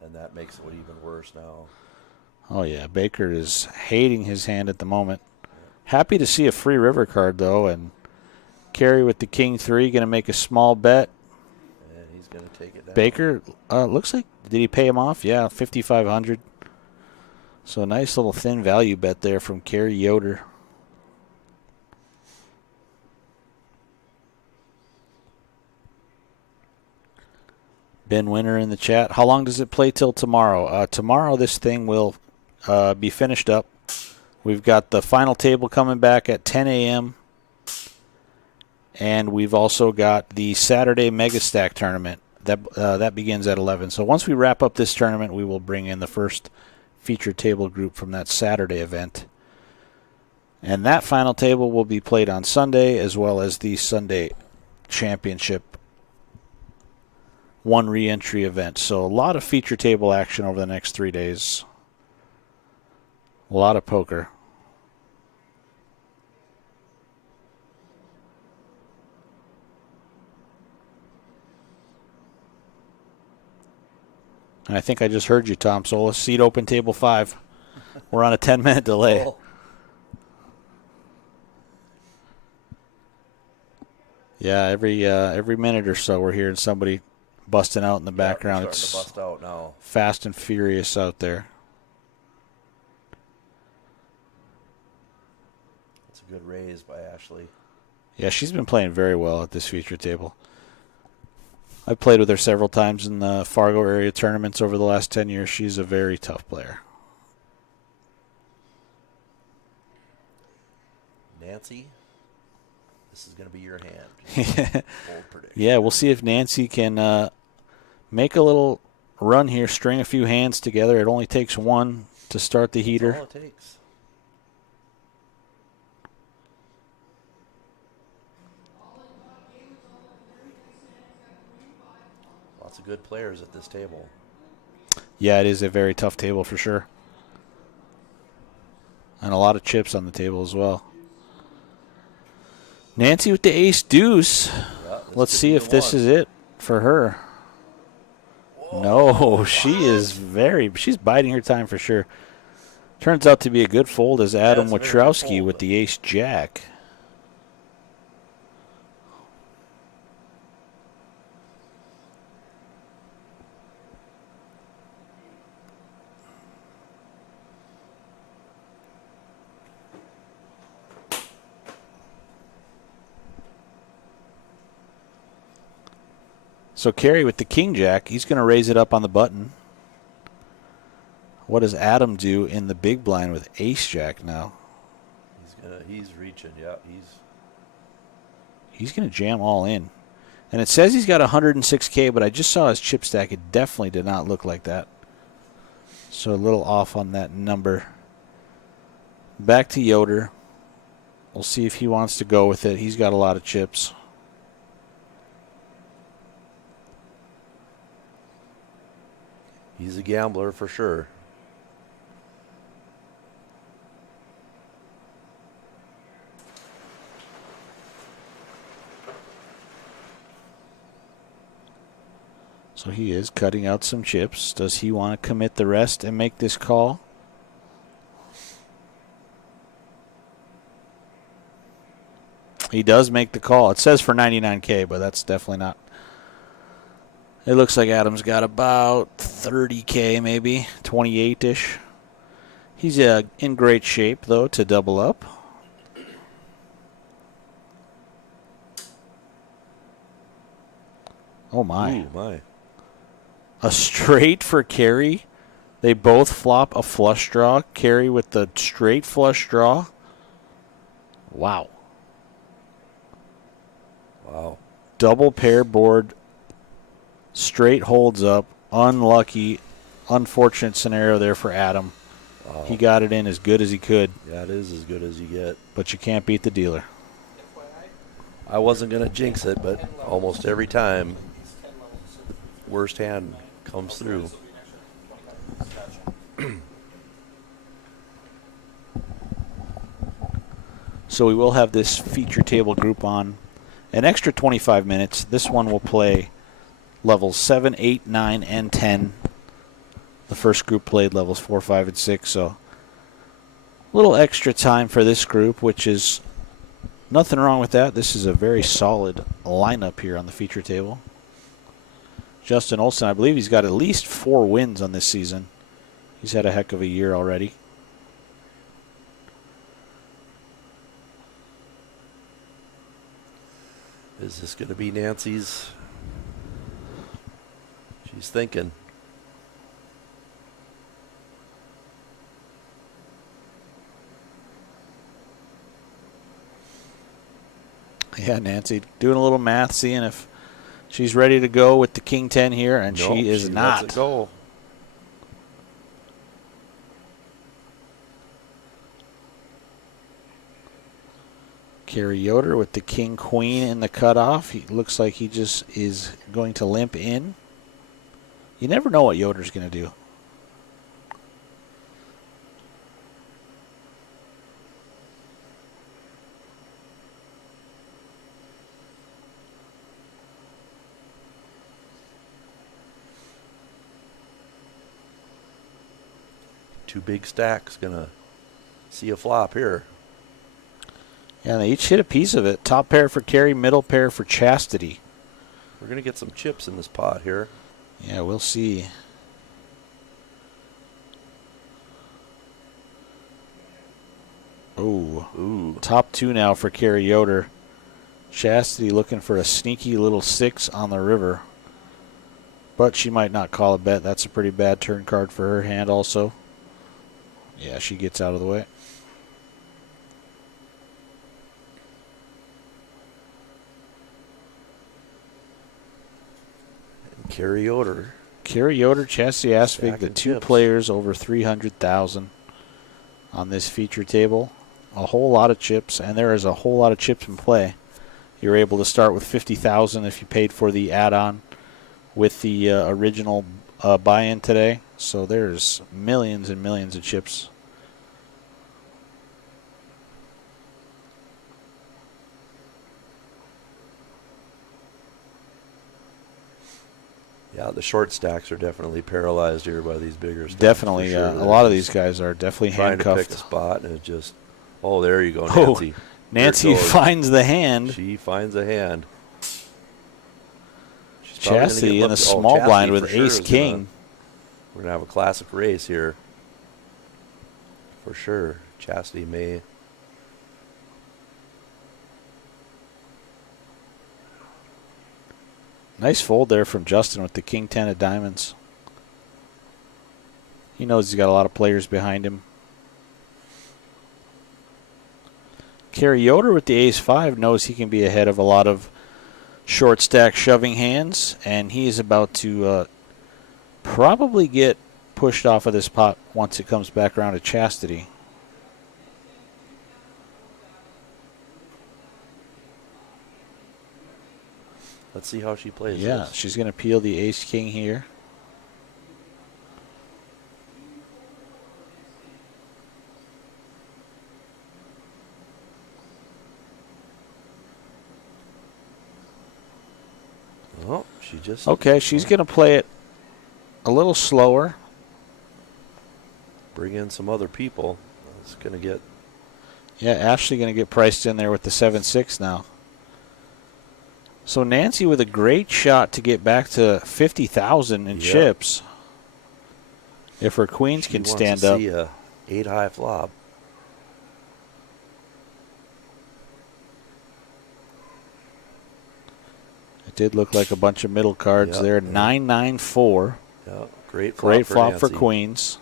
And that makes it even worse now. Oh, yeah, Baker is hating his hand at the moment. Happy to see a free river card, though, and Carey with the king-3 going to make a small bet. And he's going to take it down. Baker, looks like, did he pay him off? Yeah, 5,500. So a nice little thin value bet there from Carey Yoder. Ben Winter in the chat. How long does it play till tomorrow? Tomorrow this thing will be finished up. We've got the final table coming back at 10 a.m. And we've also got the Saturday Mega Stack tournament. That begins at 11. So once we wrap up this tournament, we will bring in the first feature table group from that Saturday event. And that final table will be played on Sunday, as well as the Sunday Championship one re-entry event. So a lot of feature table action over the next 3 days. A lot of poker. And I think I just heard you, Tom Solis. Seat open, table 5. We're on a 10-minute delay. Oh, Yeah, every minute or so we're hearing somebody busting out in the background. Starting to It's bust out now. fast and furious out there. That's a good raise by Ashley. Yeah, she's been playing very well at this feature table. I've played with her several times in the Fargo area tournaments over the last 10 years. She's a very tough player. Nancy, this is going to be your hand. Bold prediction. Yeah, we'll see if Nancy can make a little run here, string a few hands together. It only takes one to start the That's heater. all it takes. Lots of good players at this table. Yeah, it is a very tough table for sure. And a lot of chips on the table as well. Nancy with the ace deuce. Yeah, Let's could see be if the this one. is it for her. No, she's biding her time for sure. Turns out to be a good fold as Adam it's a very good Wachowski fold. with the ace jack. So Carey with the king jack, he's going to raise it up on the button. What does Adam do in the big blind with ace jack now? He's reaching. Yeah, He's going to jam all in. And it says he's got 106K, but I just saw his chip stack. It definitely did not look like that. So a little off on that number. Back to Yoder. We'll see if he wants to go with it. He's got a lot of chips. he's a gambler for sure. So he is cutting out some chips. Does he want to commit the rest and make this call? He does make the call. It says for 99K, but that's definitely not. It looks like Adam's got about 30K, maybe 28-ish. He's in great shape, though, to double up. Oh, my. Ooh, my. A straight for Kerry. They both flop a flush draw. Kerry with the straight flush draw. Wow. Wow. Double pair board. Straight holds up. Unlucky. Unfortunate scenario there for Adam. Wow. He got it in as good as he could. Yeah, it is as good as you get. But you can't beat the dealer. I wasn't going to jinx it, but almost every time, worst hand comes through. So we will have this feature table group on an extra 25 minutes. This one will play levels 7, 8, 9, and 10. The first group played levels 4, 5, and 6. So a little extra time for this group, which is nothing wrong with that. This is a very solid lineup here on the feature table. Justin Olson, I believe he's got at least 4 wins on this season. He's had a heck of a year already. Is this going to be Nancy's? She's thinking. Yeah, Nancy doing a little math, seeing if she's ready to go with the King 10 here, and Nope, she is she not. lets it go. Kerry Yoder with the King Queen in the cutoff. He looks like he just is going to limp in. You never know what Yoder's going to do. Two big stacks going to see a flop here. Yeah, they each hit a piece of it. Top pair for Kerry, middle pair for Chastity. We're going to get some chips in this pot here. Yeah, we'll see. Ooh. Top 2 now for Kerry Yoder. Chastity looking for a sneaky little 6 on the river. But she might not call a bet. That's a pretty bad turn card for her hand also. Yeah, she gets out of the way. Kerry Yoder. Kerry Yoder, Chastity Asvig, the Stacking 2 chips. players over 300,000 on this feature table. A whole lot of chips, and there is a whole lot of chips in play. You're able to start with 50,000 if you paid for the add-on with the original buy-in today. So there's millions and millions of chips. Yeah, the short stacks are definitely paralyzed here by these bigger stacks. Definitely, for sure. a They're lot of just these guys are definitely trying to pick a handcuffed. spot, and it just, oh, there you go, Oh, Nancy. Nancy There it goes. finds the hand. She finds a hand. She's probably gonna Chastity get in the lucky. small Chastity blind for with sure ace is king. We're going to have a classic race here. For sure. Chastity may. Nice fold there from Justin with the King 10 of diamonds. He knows he's got a lot of players behind him. Kerry Yoder with the ace 5 knows he can be ahead of a lot of short stack shoving hands, and he is about to probably get pushed off of this pot once it comes back around to Chastity. Let's see how she plays Yeah, this. she's going to peel the ace king here. Oh, she just. Okay, she's going to play it a little slower. Bring in some other people. It's going to get. Yeah, Ashley going to get priced in there with the 7-6 now. So Nancy with a great shot to get back to 50,000 in Yep. chips. If her queens She can wants stand to up. see a 8-high flop. It did look like a bunch of middle cards Yep. there. 9-9-4. Yeah, great flop Great for flop for Nancy. queens.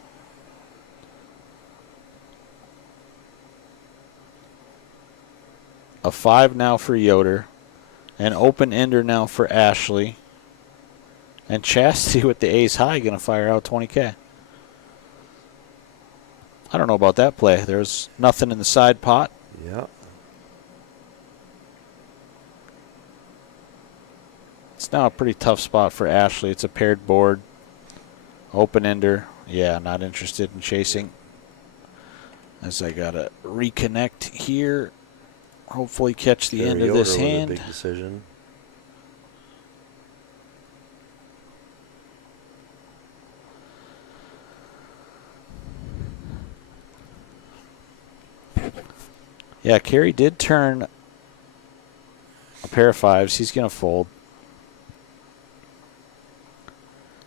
A 5 now for Yoder. An open ender now for Ashley. And Chastity with the ace high going to fire out 20K. I don't know about that play. There's nothing in the side pot. Yeah. It's now a pretty tough spot for Ashley. It's a paired board. Open ender. Yeah, not interested in chasing. As I got to reconnect here. Hopefully catch the end of this Yoder with a hand. big decision. Yeah, Carey did turn a pair of 5s. He's going to fold.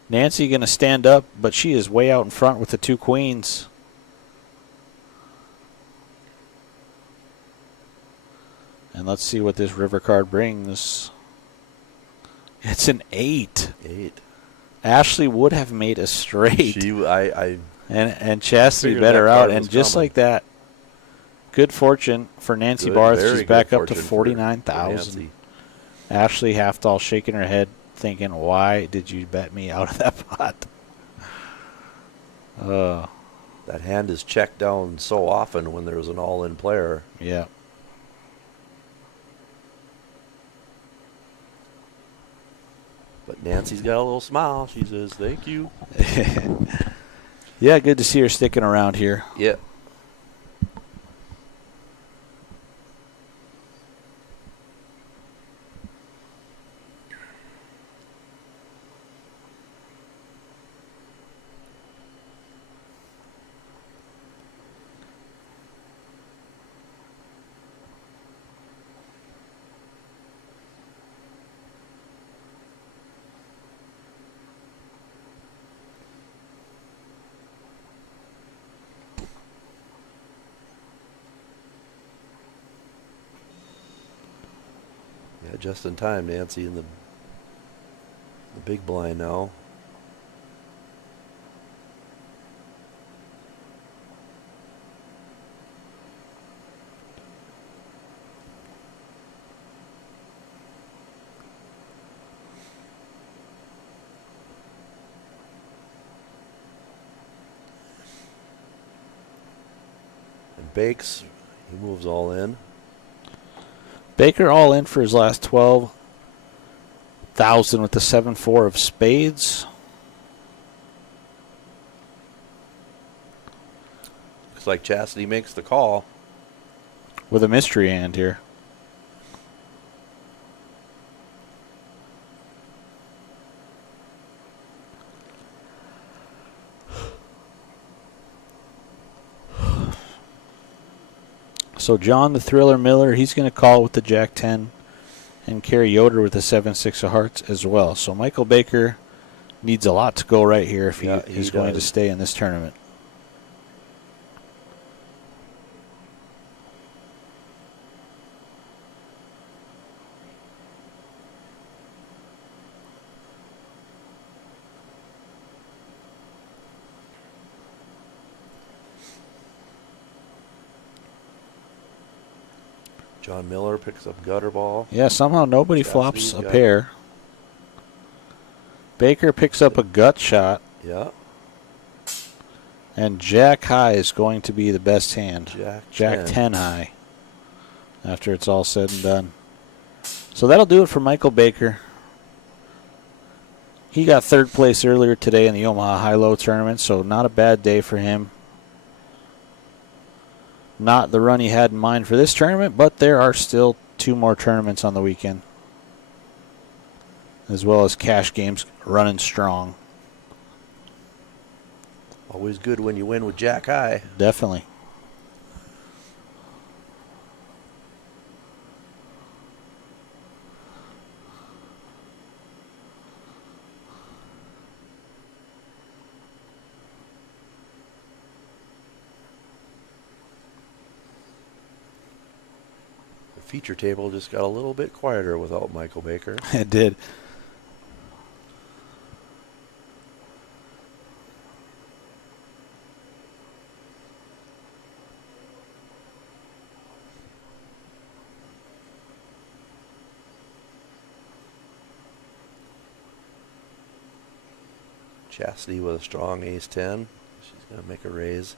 Nancy going to stand up, but she is way out in front with the 2 queens. And let's see what this river card brings. It's an 8. 8. Ashley would have made a straight. And Chastity figured better that out. card And was just coming. like that, good fortune for Nancy Good, Barth. very She's good back up to fortune for 49,000. Nancy. Ashley Halfdoll shaking her head, thinking, why did you bet me out of that pot? That hand is checked down so often when there's an all-in player. Yeah. But Nancy's got a little smile. She says, thank you. Yeah, good to see her sticking around here. Yeah. Yeah, just in time, Nancy in the big blind now. And Bakes, he moves all in. Baker all in for his last 12,000 with the 7-4 of spades. Looks like Chastity makes the call. With a mystery hand here. So John the Thriller Miller, he's going to call with the Jack-10 and Carey Yoder with the 7-6 of hearts as well. So Michael Baker needs a lot to go right here if he is going to stay in this tournament. John Miller picks up gutter ball. Yeah, somehow nobody Chastity's flops a got- pair. Baker picks up a gut shot, Yeah. and Jack high is going to be the best hand. Jack 10. 10 high after it's all said and done. So that'll do it for Michael Baker. He got third place earlier today in the Omaha High-Low tournament, so not a bad day for him. Not the run he had in mind for this tournament, but there are still 2 more tournaments on the weekend, as well as cash games running strong. Always good when you win with Jack high. Definitely. Feature table just got a little bit quieter without Michael Baker. It did. Chastity with a strong ace-10. She's going to make a raise.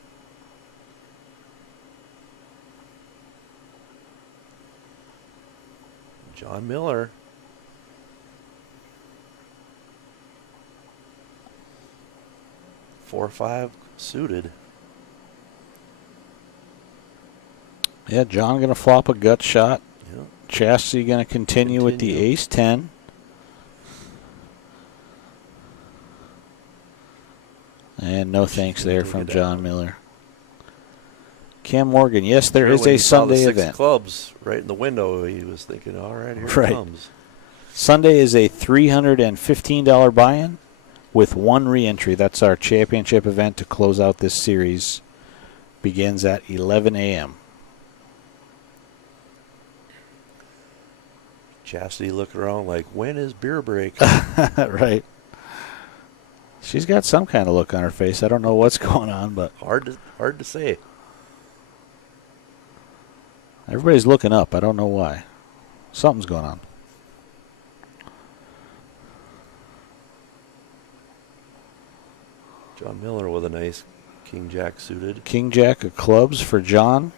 John Miller. Four, five suited. Yeah, John going to flop a gut shot. Yep. Chastity going to continue with the ace-10. And no thanks there from John Miller. Cam Morgan, yes, there is a Sunday event. Clubs right in the window. He was thinking, all right, here it comes. Sunday is a $315 buy-in with one re-entry. That's our championship event to close out this series. Begins at 11 a.m. Chastity looking around like, when is beer break? Right. She's got some kind of look on her face. I don't know what's going on, but hard to say. Everybody's looking up. I don't know why. Something's going on. John Miller with a nice King Jack suited. King Jack of clubs for John.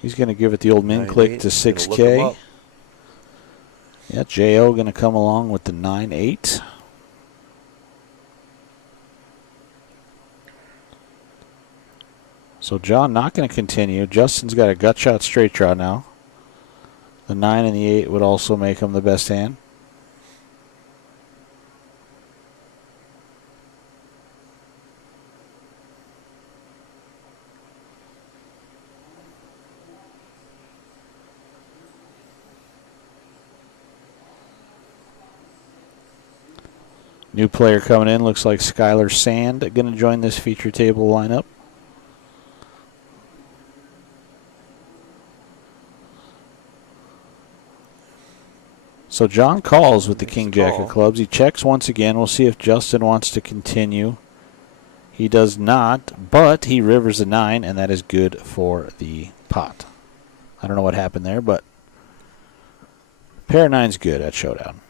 He's going to give it the old min click to 6K. Yeah, J.O. going to come along with the 9-8. So John not going to continue. Justin's got a gut shot straight draw now. The 9 and the 8 would also make him the best hand. New player coming in. Looks like Skylar Sand going to join this feature table lineup. So John calls with the King Jack of clubs. He checks once again. We'll see if Justin wants to continue. He does not, but he rivers a 9, and that is good for the pot. I don't know what happened there, but pair of 9's good at Showdown.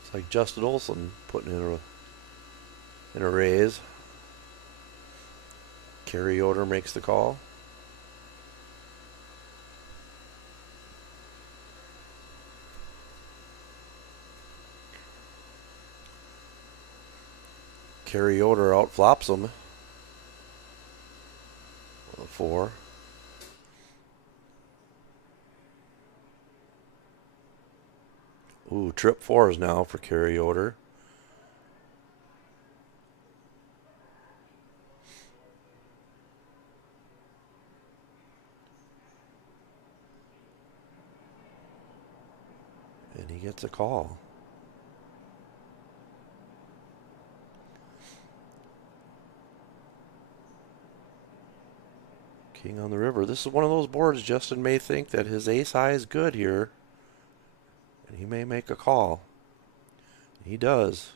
It's like Justin Olson putting in a raise. Carry Yoder makes the call. Carry Yoder out flops him. With a 4. Ooh, trip 4s now for Carry Yoder. And he gets a call. King on the river. This is one of those boards Justin may think that his ace high is good here. And he may make a call. He does.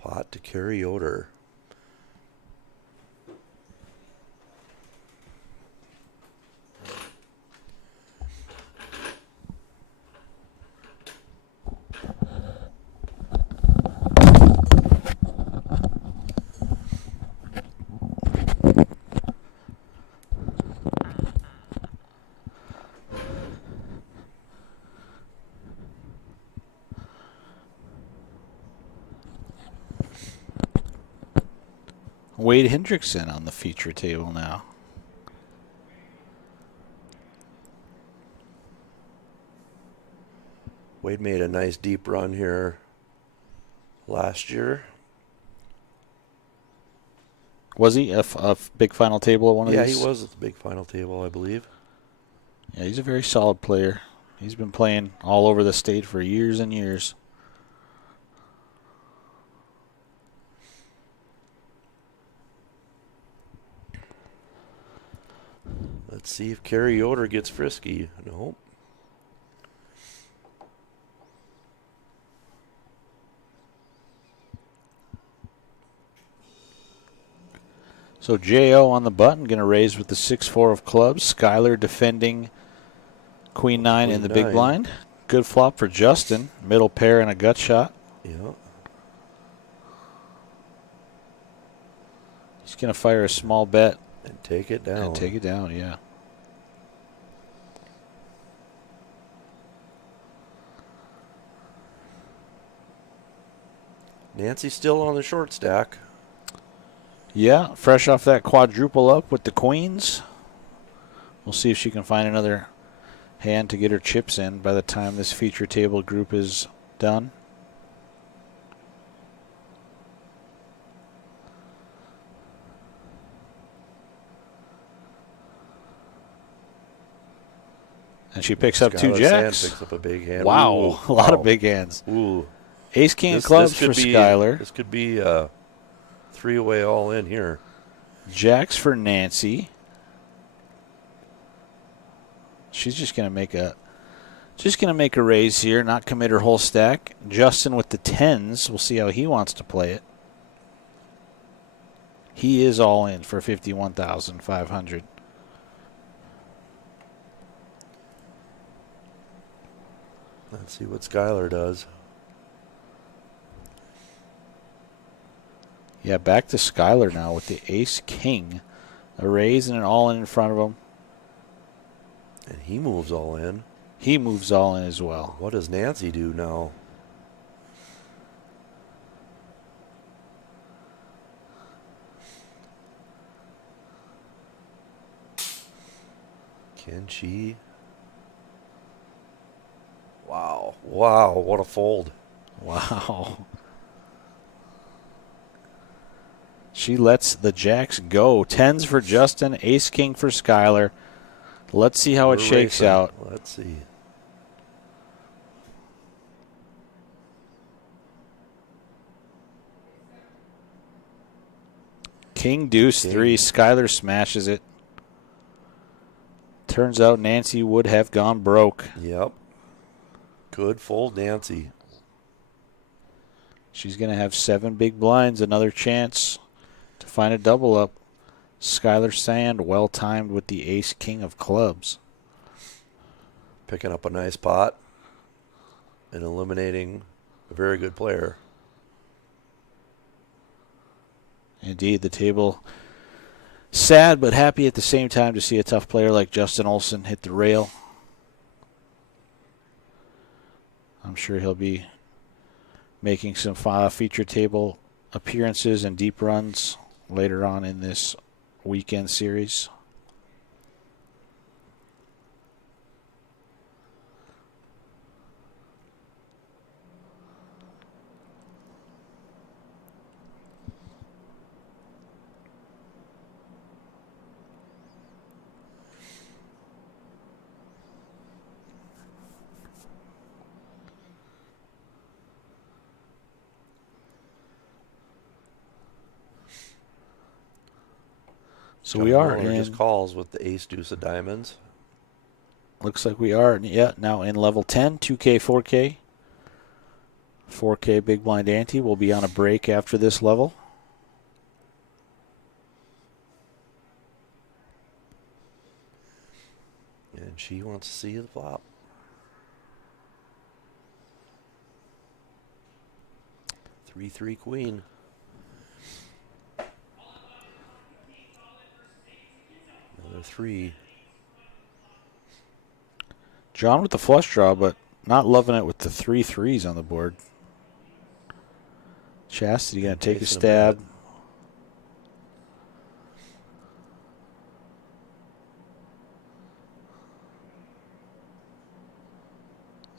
Pot to carry Yoder. Wade Hendrickson on the feature table now. Wade made a nice deep run here last year. Was he a big final table at one of Yeah, these? he was at the big final table, I believe. Yeah, he's a very solid player. He's been playing all over the state for years and years. Let's see if Kerry Yoder gets frisky. Nope. So J.O. on the button, going to raise with the 6-4 of clubs. Skyler defending Queen 9 in the big 9. blind. Good flop for Justin. Middle pair and a gut shot. Yeah. He's going to fire a small bet. And take it down. And take it down, yeah. Nancy's still on the short stack. Yeah, fresh off that quadruple up with the queens. We'll see if she can find another hand to get her chips in by the time this feature table group is done. And she picks up two Skylar jacks. Sand picks up a big hand. Wow, Ooh, a lot of wow. big hands. Ooh. Ace king of clubs for Skylar. This could be a three-away all in here. Jacks for Nancy. She's just gonna make a raise here, not commit her whole stack. Justin with the tens. We'll see how he wants to play it. He is all in for 51,500. Let's see what Skylar does. Yeah, back to Skylar now with the ace king. A raise and an all in front of him. And he moves all in. He moves all in as well. What does Nancy do now? Can she? Wow. Wow, what a fold. Wow. She lets the jacks go. Tens for Justin, ace king for Skylar. Let's see how it We're shakes racing. out. Let's see. King deuce King. 3. Skylar smashes it. Turns out Nancy would have gone broke. Yep. Good fold, Nancy. She's going to have 7 big blinds. Another chance to find a double up. Skylar Sand, well timed with the ace king of clubs. Picking up a nice pot and eliminating a very good player. Indeed, the table sad but happy at the same time to see a tough player like Justin Olson hit the rail. I'm sure he'll be making some feature table appearances and deep runs later on in this weekend series. So we are Miller in. just calls with the ace deuce of diamonds. Looks like we are, yeah, now in level 10, 2K, 4K. 4K big blind ante. We'll be on a break after this level. And she wants to see the flop. Three queen. Another 3. John with the flush draw, but not loving it with the 3 threes on the board. Chastity going to take a Facing a stab. bet.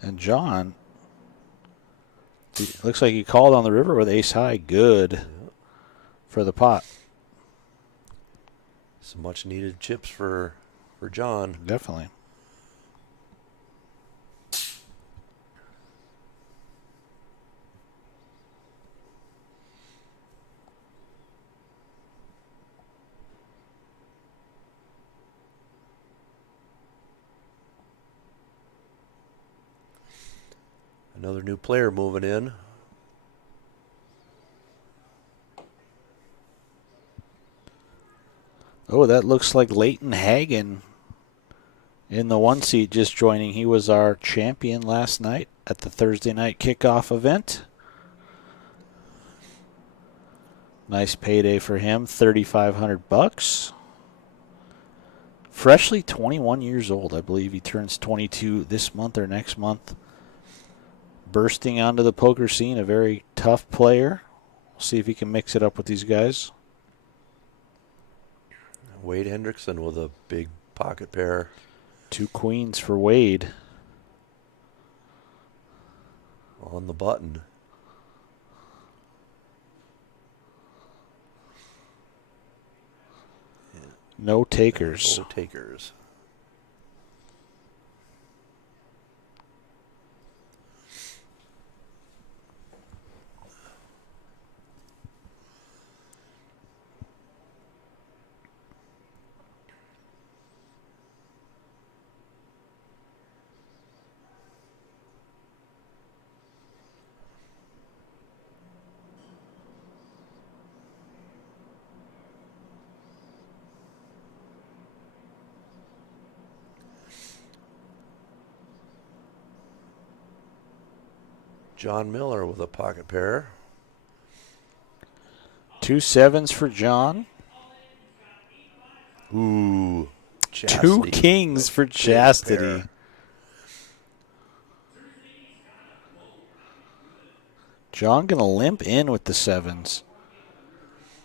And John, looks like he called on the river with ace high. Good for the pot. Some much needed chips for John. Definitely. Another new player moving in. Oh, that looks like Leighton Hagen in the 1 seat just joining. He was our champion last night at the Thursday night kickoff event. Nice payday for him, $3,500. Freshly 21 years old, I believe he turns 22 this month or next month. Bursting onto the poker scene, a very tough player. We'll see if he can mix it up with these guys. Wade Hendrickson with a big pocket pair. 2 queens for Wade. On the button. No takers. No takers. John Miller with a pocket pair. 2 sevens for John. Ooh. 2 Chastity. kings for Big Chastity. pair. John going to limp in with the sevens.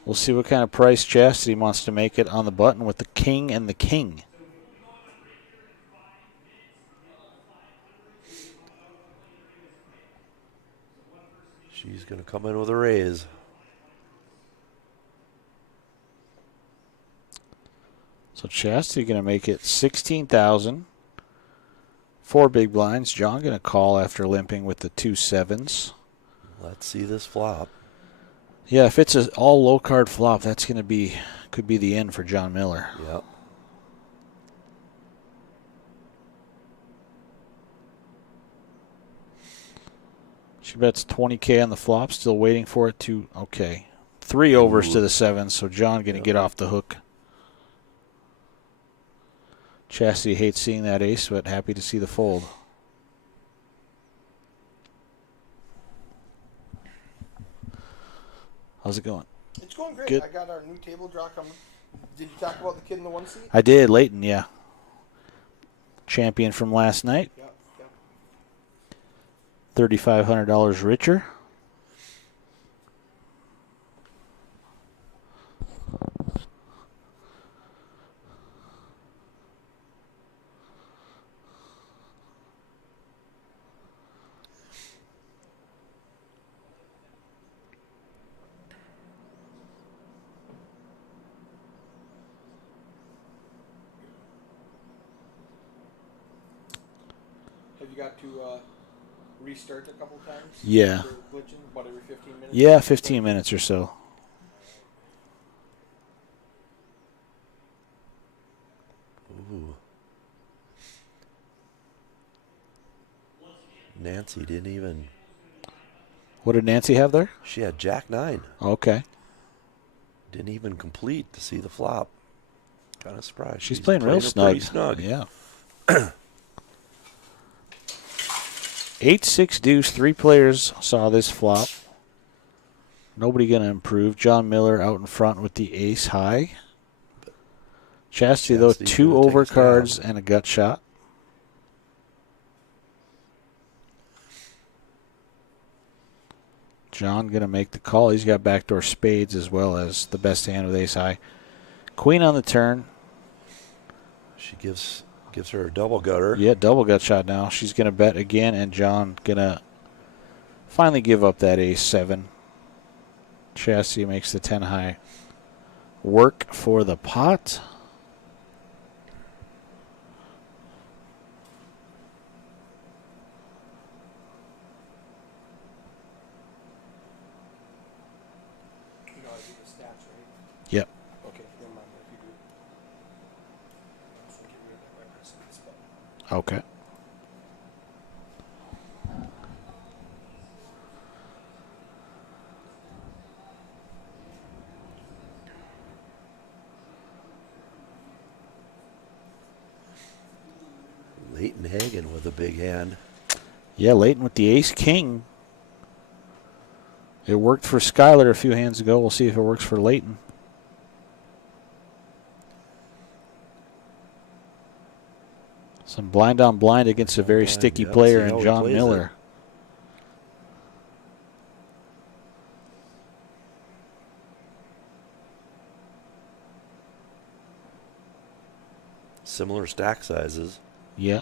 We'll see what kind of price Chastity wants to make it on the button with the king and the king. She's going to come in with a raise. So Chastity going to make it 16,000. 4 big blinds. John going to call after limping with the 2 sevens. Let's see this flop. Yeah, if it's an all low card flop, that's going to be, could be the end for John Miller. Yep. She bets 20K on the flop, still waiting for it to, okay. 3 overs Ooh. to the sevens, so John going to get off the hook. Chastity hates seeing that ace, but happy to see the fold. How's it going? It's going great. Good. I got our new table draw coming. Did you talk about the kid in the 1 seat? I did, Leighton, yeah. Champion from last night. Yeah. $3,500 richer. Have you got to restart a couple times? Yeah. For glitching, about every 15 minutes? Yeah, 15 minutes or so. Ooh. Nancy didn't even What did Nancy have there? She had Jack 9. Okay. Didn't even complete to see the flop. Kind of surprised. She's playing real her snug. pretty snug. Yeah. 8-6 deuce. 3 players saw this flop. Nobody going to improve. John Miller out in front with the ace high. Chastity, though, Chastity's 2 gonna take a overcards stab. and a gut shot. John going to make the call. He's got backdoor spades as well as the best hand with ace high. Queen on the turn. She gives her a double gutter. Yeah, double gut shot now. She's going to bet again, and John going to finally give up that ace 7. Chastity makes the 10 high work for the pot. You know how to do the stats, right? Yep. Okay, never mind if you do. I just want to get rid of that by pressing this button. Okay. Leighton Hagen with a big hand. Yeah, Leighton with the ace king. It worked for Skylar a few hands ago. We'll see if it works for Leighton. Some blind on blind against a very Blind, sticky yeah, player see how in he John plays Miller. Similar stack sizes. Yeah.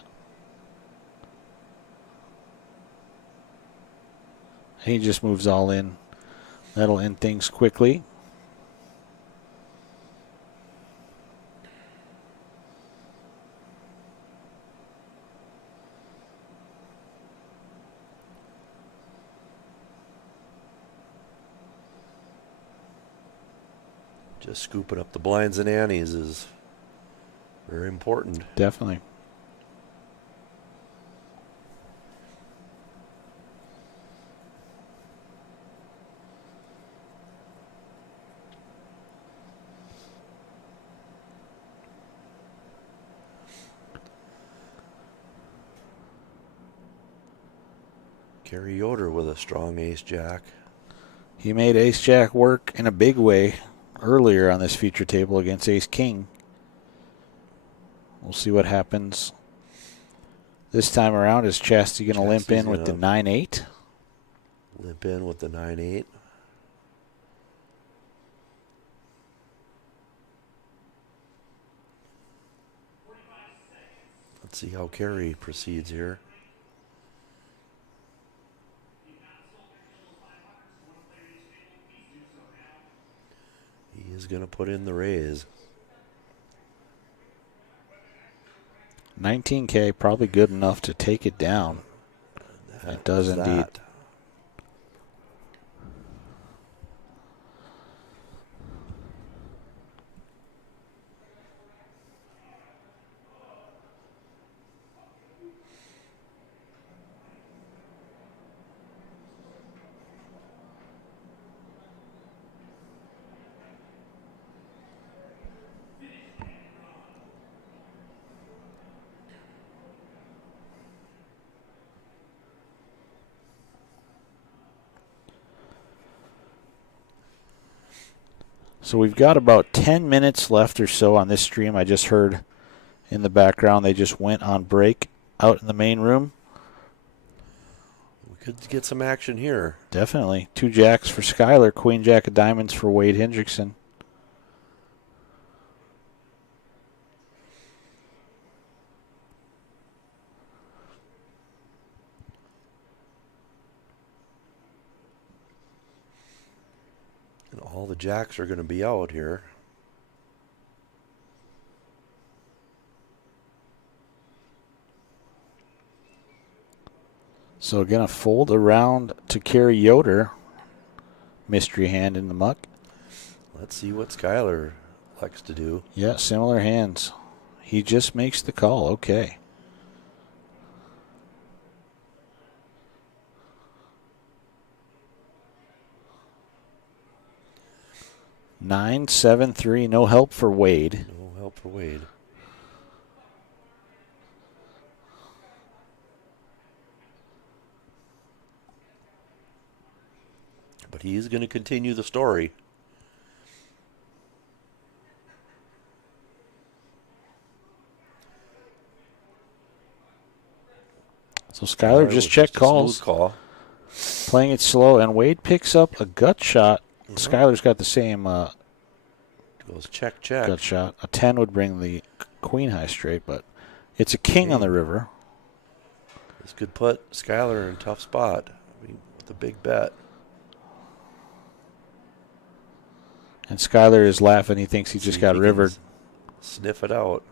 He just moves all in. That'll end things quickly. Just scooping up the blinds and antes is very important. Definitely. Kerry Yoder with a strong ace-jack. He made ace-jack work in a big way earlier on this feature table against ace-king. We'll see what happens this time around. Is Chastity going to limp in with the 9-8? Limp in with the 9-8. Let's see how Kerry proceeds here. He is going to put in the raise. 19K, probably good enough to take it down. It does That. indeed. So we've got about 10 minutes left or so on this stream. I just heard in the background they just went on break out in the main room. We could get some action here. Definitely. 2 jacks for Skylar, queen jack of diamonds for Wade Hendrickson. And all the jacks are going to be out here. So going to fold around to carry Yoder. Mystery hand in the muck. Let's see what Skylar likes to do. Yeah, similar hands. He just makes the call. Okay. 9-7-3. No help for Wade. No help for Wade. But he is going to continue the story. So Skyler just check calls. Smooth call. Playing it slow, and Wade picks up a gut shot. Skyler's got the same Goes check, check. gut shot. A 10 would bring the queen high straight, but it's a king on the river. This could put Skyler in a tough spot. I mean, with a big bet. And Skyler is laughing. He thinks he just got rivered. Sniff it out.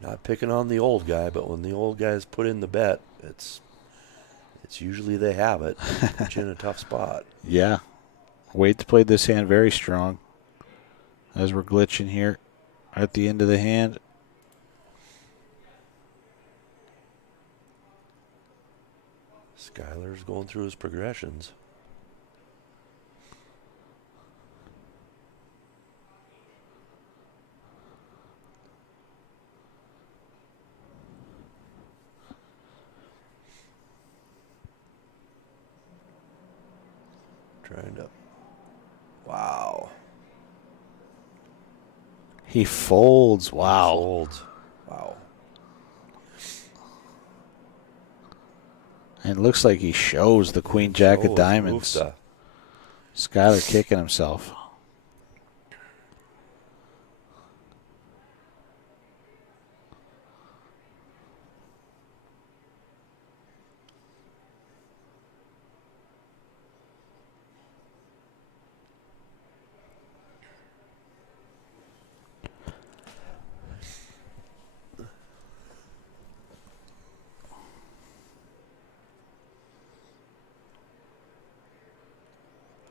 Not picking on the old guy, but when the old guys put in the bet, it's usually they have it. Put you in a tough spot. Yeah. Wade's played this hand very strong. As we're glitching here at the end of the hand. Skyler's going through his progressions. Trying to. Wow. He folds. Wow. Folds. Wow. And looks like he shows the queen jack of diamonds. Oofta. Skyler kicking himself.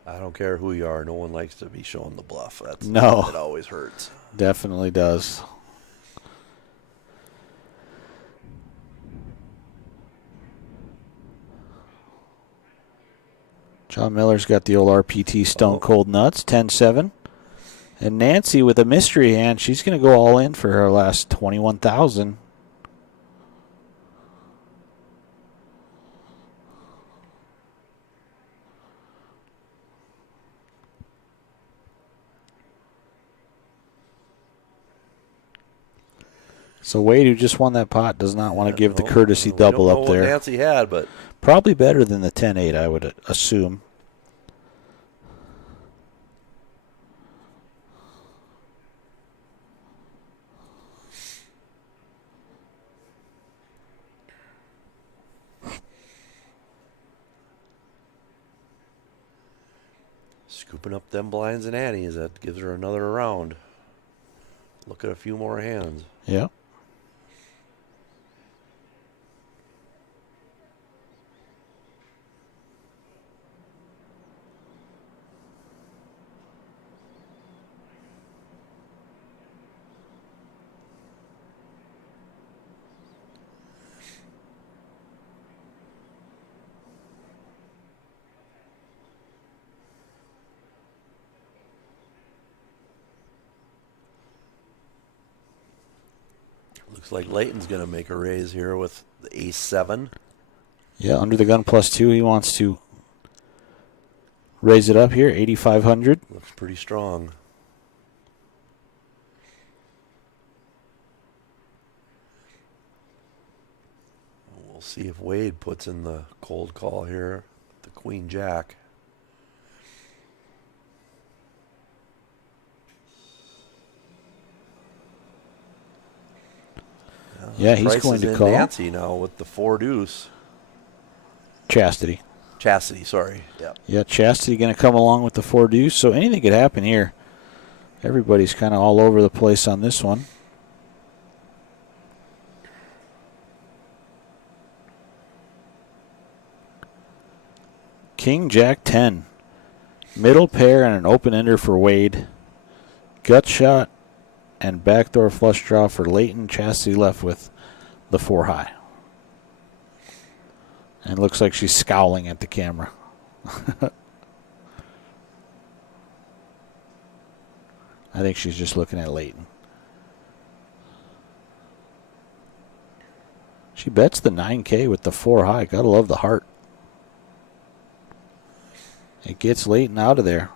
I don't care who you are. No one likes to be showing the bluff. That's No. It always hurts. Definitely does. John Miller's got the old RPT Stone Cold Nuts, 10-7. And Nancy with a mystery hand, she's going to go all in for her last 21,000. So Wade, who just won that pot, does not want to give the courtesy double up there. What Nancy had, but probably better than the 10-8, I would assume. scooping up them blinds and antes. That gives her another round. Look at a few more hands. Yeah. Looks like Layton's going to make a raise here with the ace-7. Yeah, under the gun +2. He wants to raise it up here, 8,500. Looks pretty strong. We'll see if Wade puts in the cold call here. The Queen Jack. Yeah, he's Price going is to in call. Nancy now with the 4 deuce. Chastity. Chastity, sorry. Yeah. Yeah, Chastity going to come along with the 4 deuce. So anything could happen here. Everybody's kind of all over the place on this one. King, Jack, 10. Middle pair and an open ender for Wade. gut shot and backdoor flush draw for Leighton. Chastity left with the 4 high. And looks like she's scowling at the camera. I think she's just looking at Leighton. She bets the 9K with the 4 high. Gotta love the heart. It gets Leighton out of there.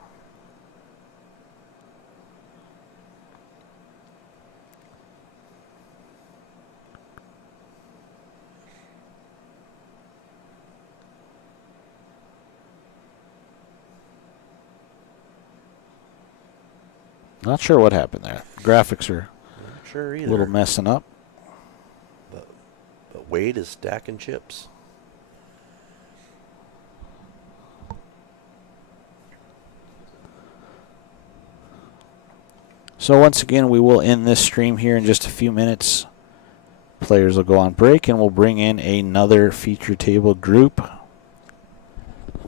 Not sure what happened there. Graphics are Not sure a either. little messing up. But Wade is stacking chips. So once again, we will end this stream here in just a few minutes. Players will go on break, and we'll bring in another feature table group.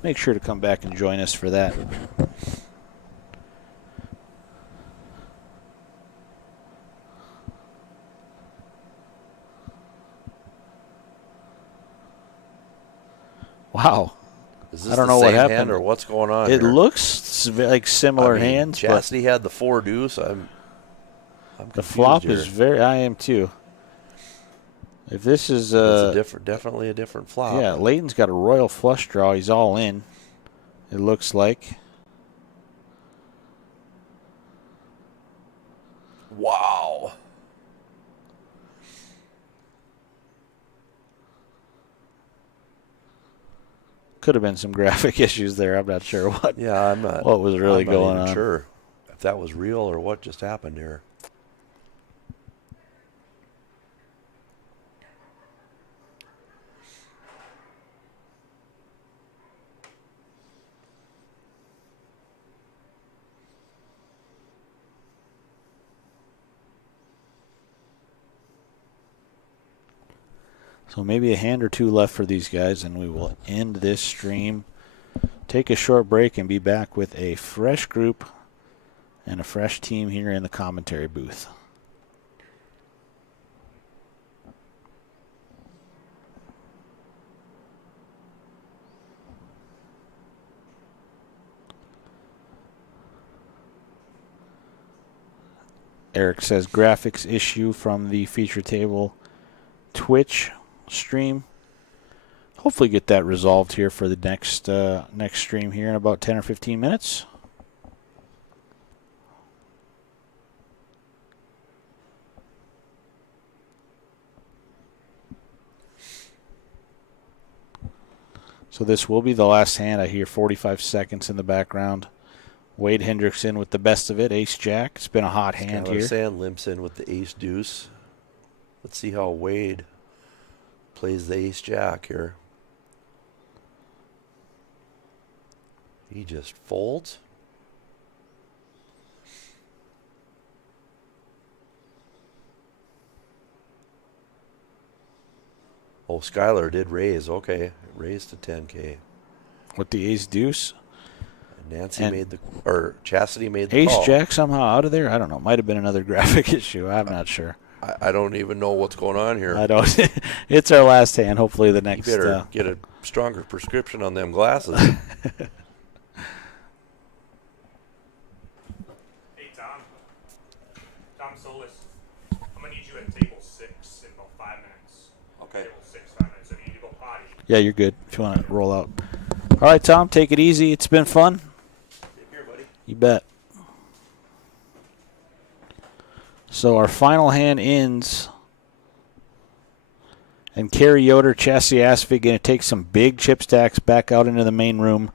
Make sure to come back and join us for that. Wow. Is this I don't the know same what happened. hand or what's going on It here? looks like similar I mean, hands, but Chastity had the 4 deuce. I'm the confused flop here. is very. I am too. If this is It's definitely a different flop. yeah, Leighton's got a royal flush draw. He's all in. It looks like. Wow. Could have been some graphic issues there. I'm not sure what. Yeah, I'm not. What was really I'm not going even on. Sure, if that was real or what just happened here. So maybe a hand or two left for these guys, and we will end this stream. Take a short break and be back with a fresh group and a fresh team here in the commentary booth. Eric says graphics issue from the feature table Twitch stream. Hopefully get that resolved here for the next stream here in about 10 or 15 minutes. So this will be the last hand. I hear 45 seconds in the background. Wade Hendrickson with the best of it, ace-jack. It's been a hot hand Skylar here. Sand limps in with the ace-deuce. Let's see how Wade plays the ace-jack here. He just folds. Oh, Skylar did raise. Okay, raised to 10K. With the ace-deuce. And Nancy And made the, or Chastity made the call. Ace-jack somehow out of there? I don't know. Might have been another graphic issue. I'm not sure. I don't even know what's going on here. I don't. It's our last hand. Hopefully the You next. better get a stronger prescription on them glasses. Hey, Tom. Tom Solis. I'm going to need you at table 6 in about 5 minutes. Okay. Table 6, 5 minutes. I need you to go potty. Yeah, you're good. If you want to roll out. All right, Tom. Take it easy. It's been fun. Take care, buddy. You bet. So our final hand ends. And Carrie Yoder, Chastity Asphy going to take some big chip stacks back out into the main room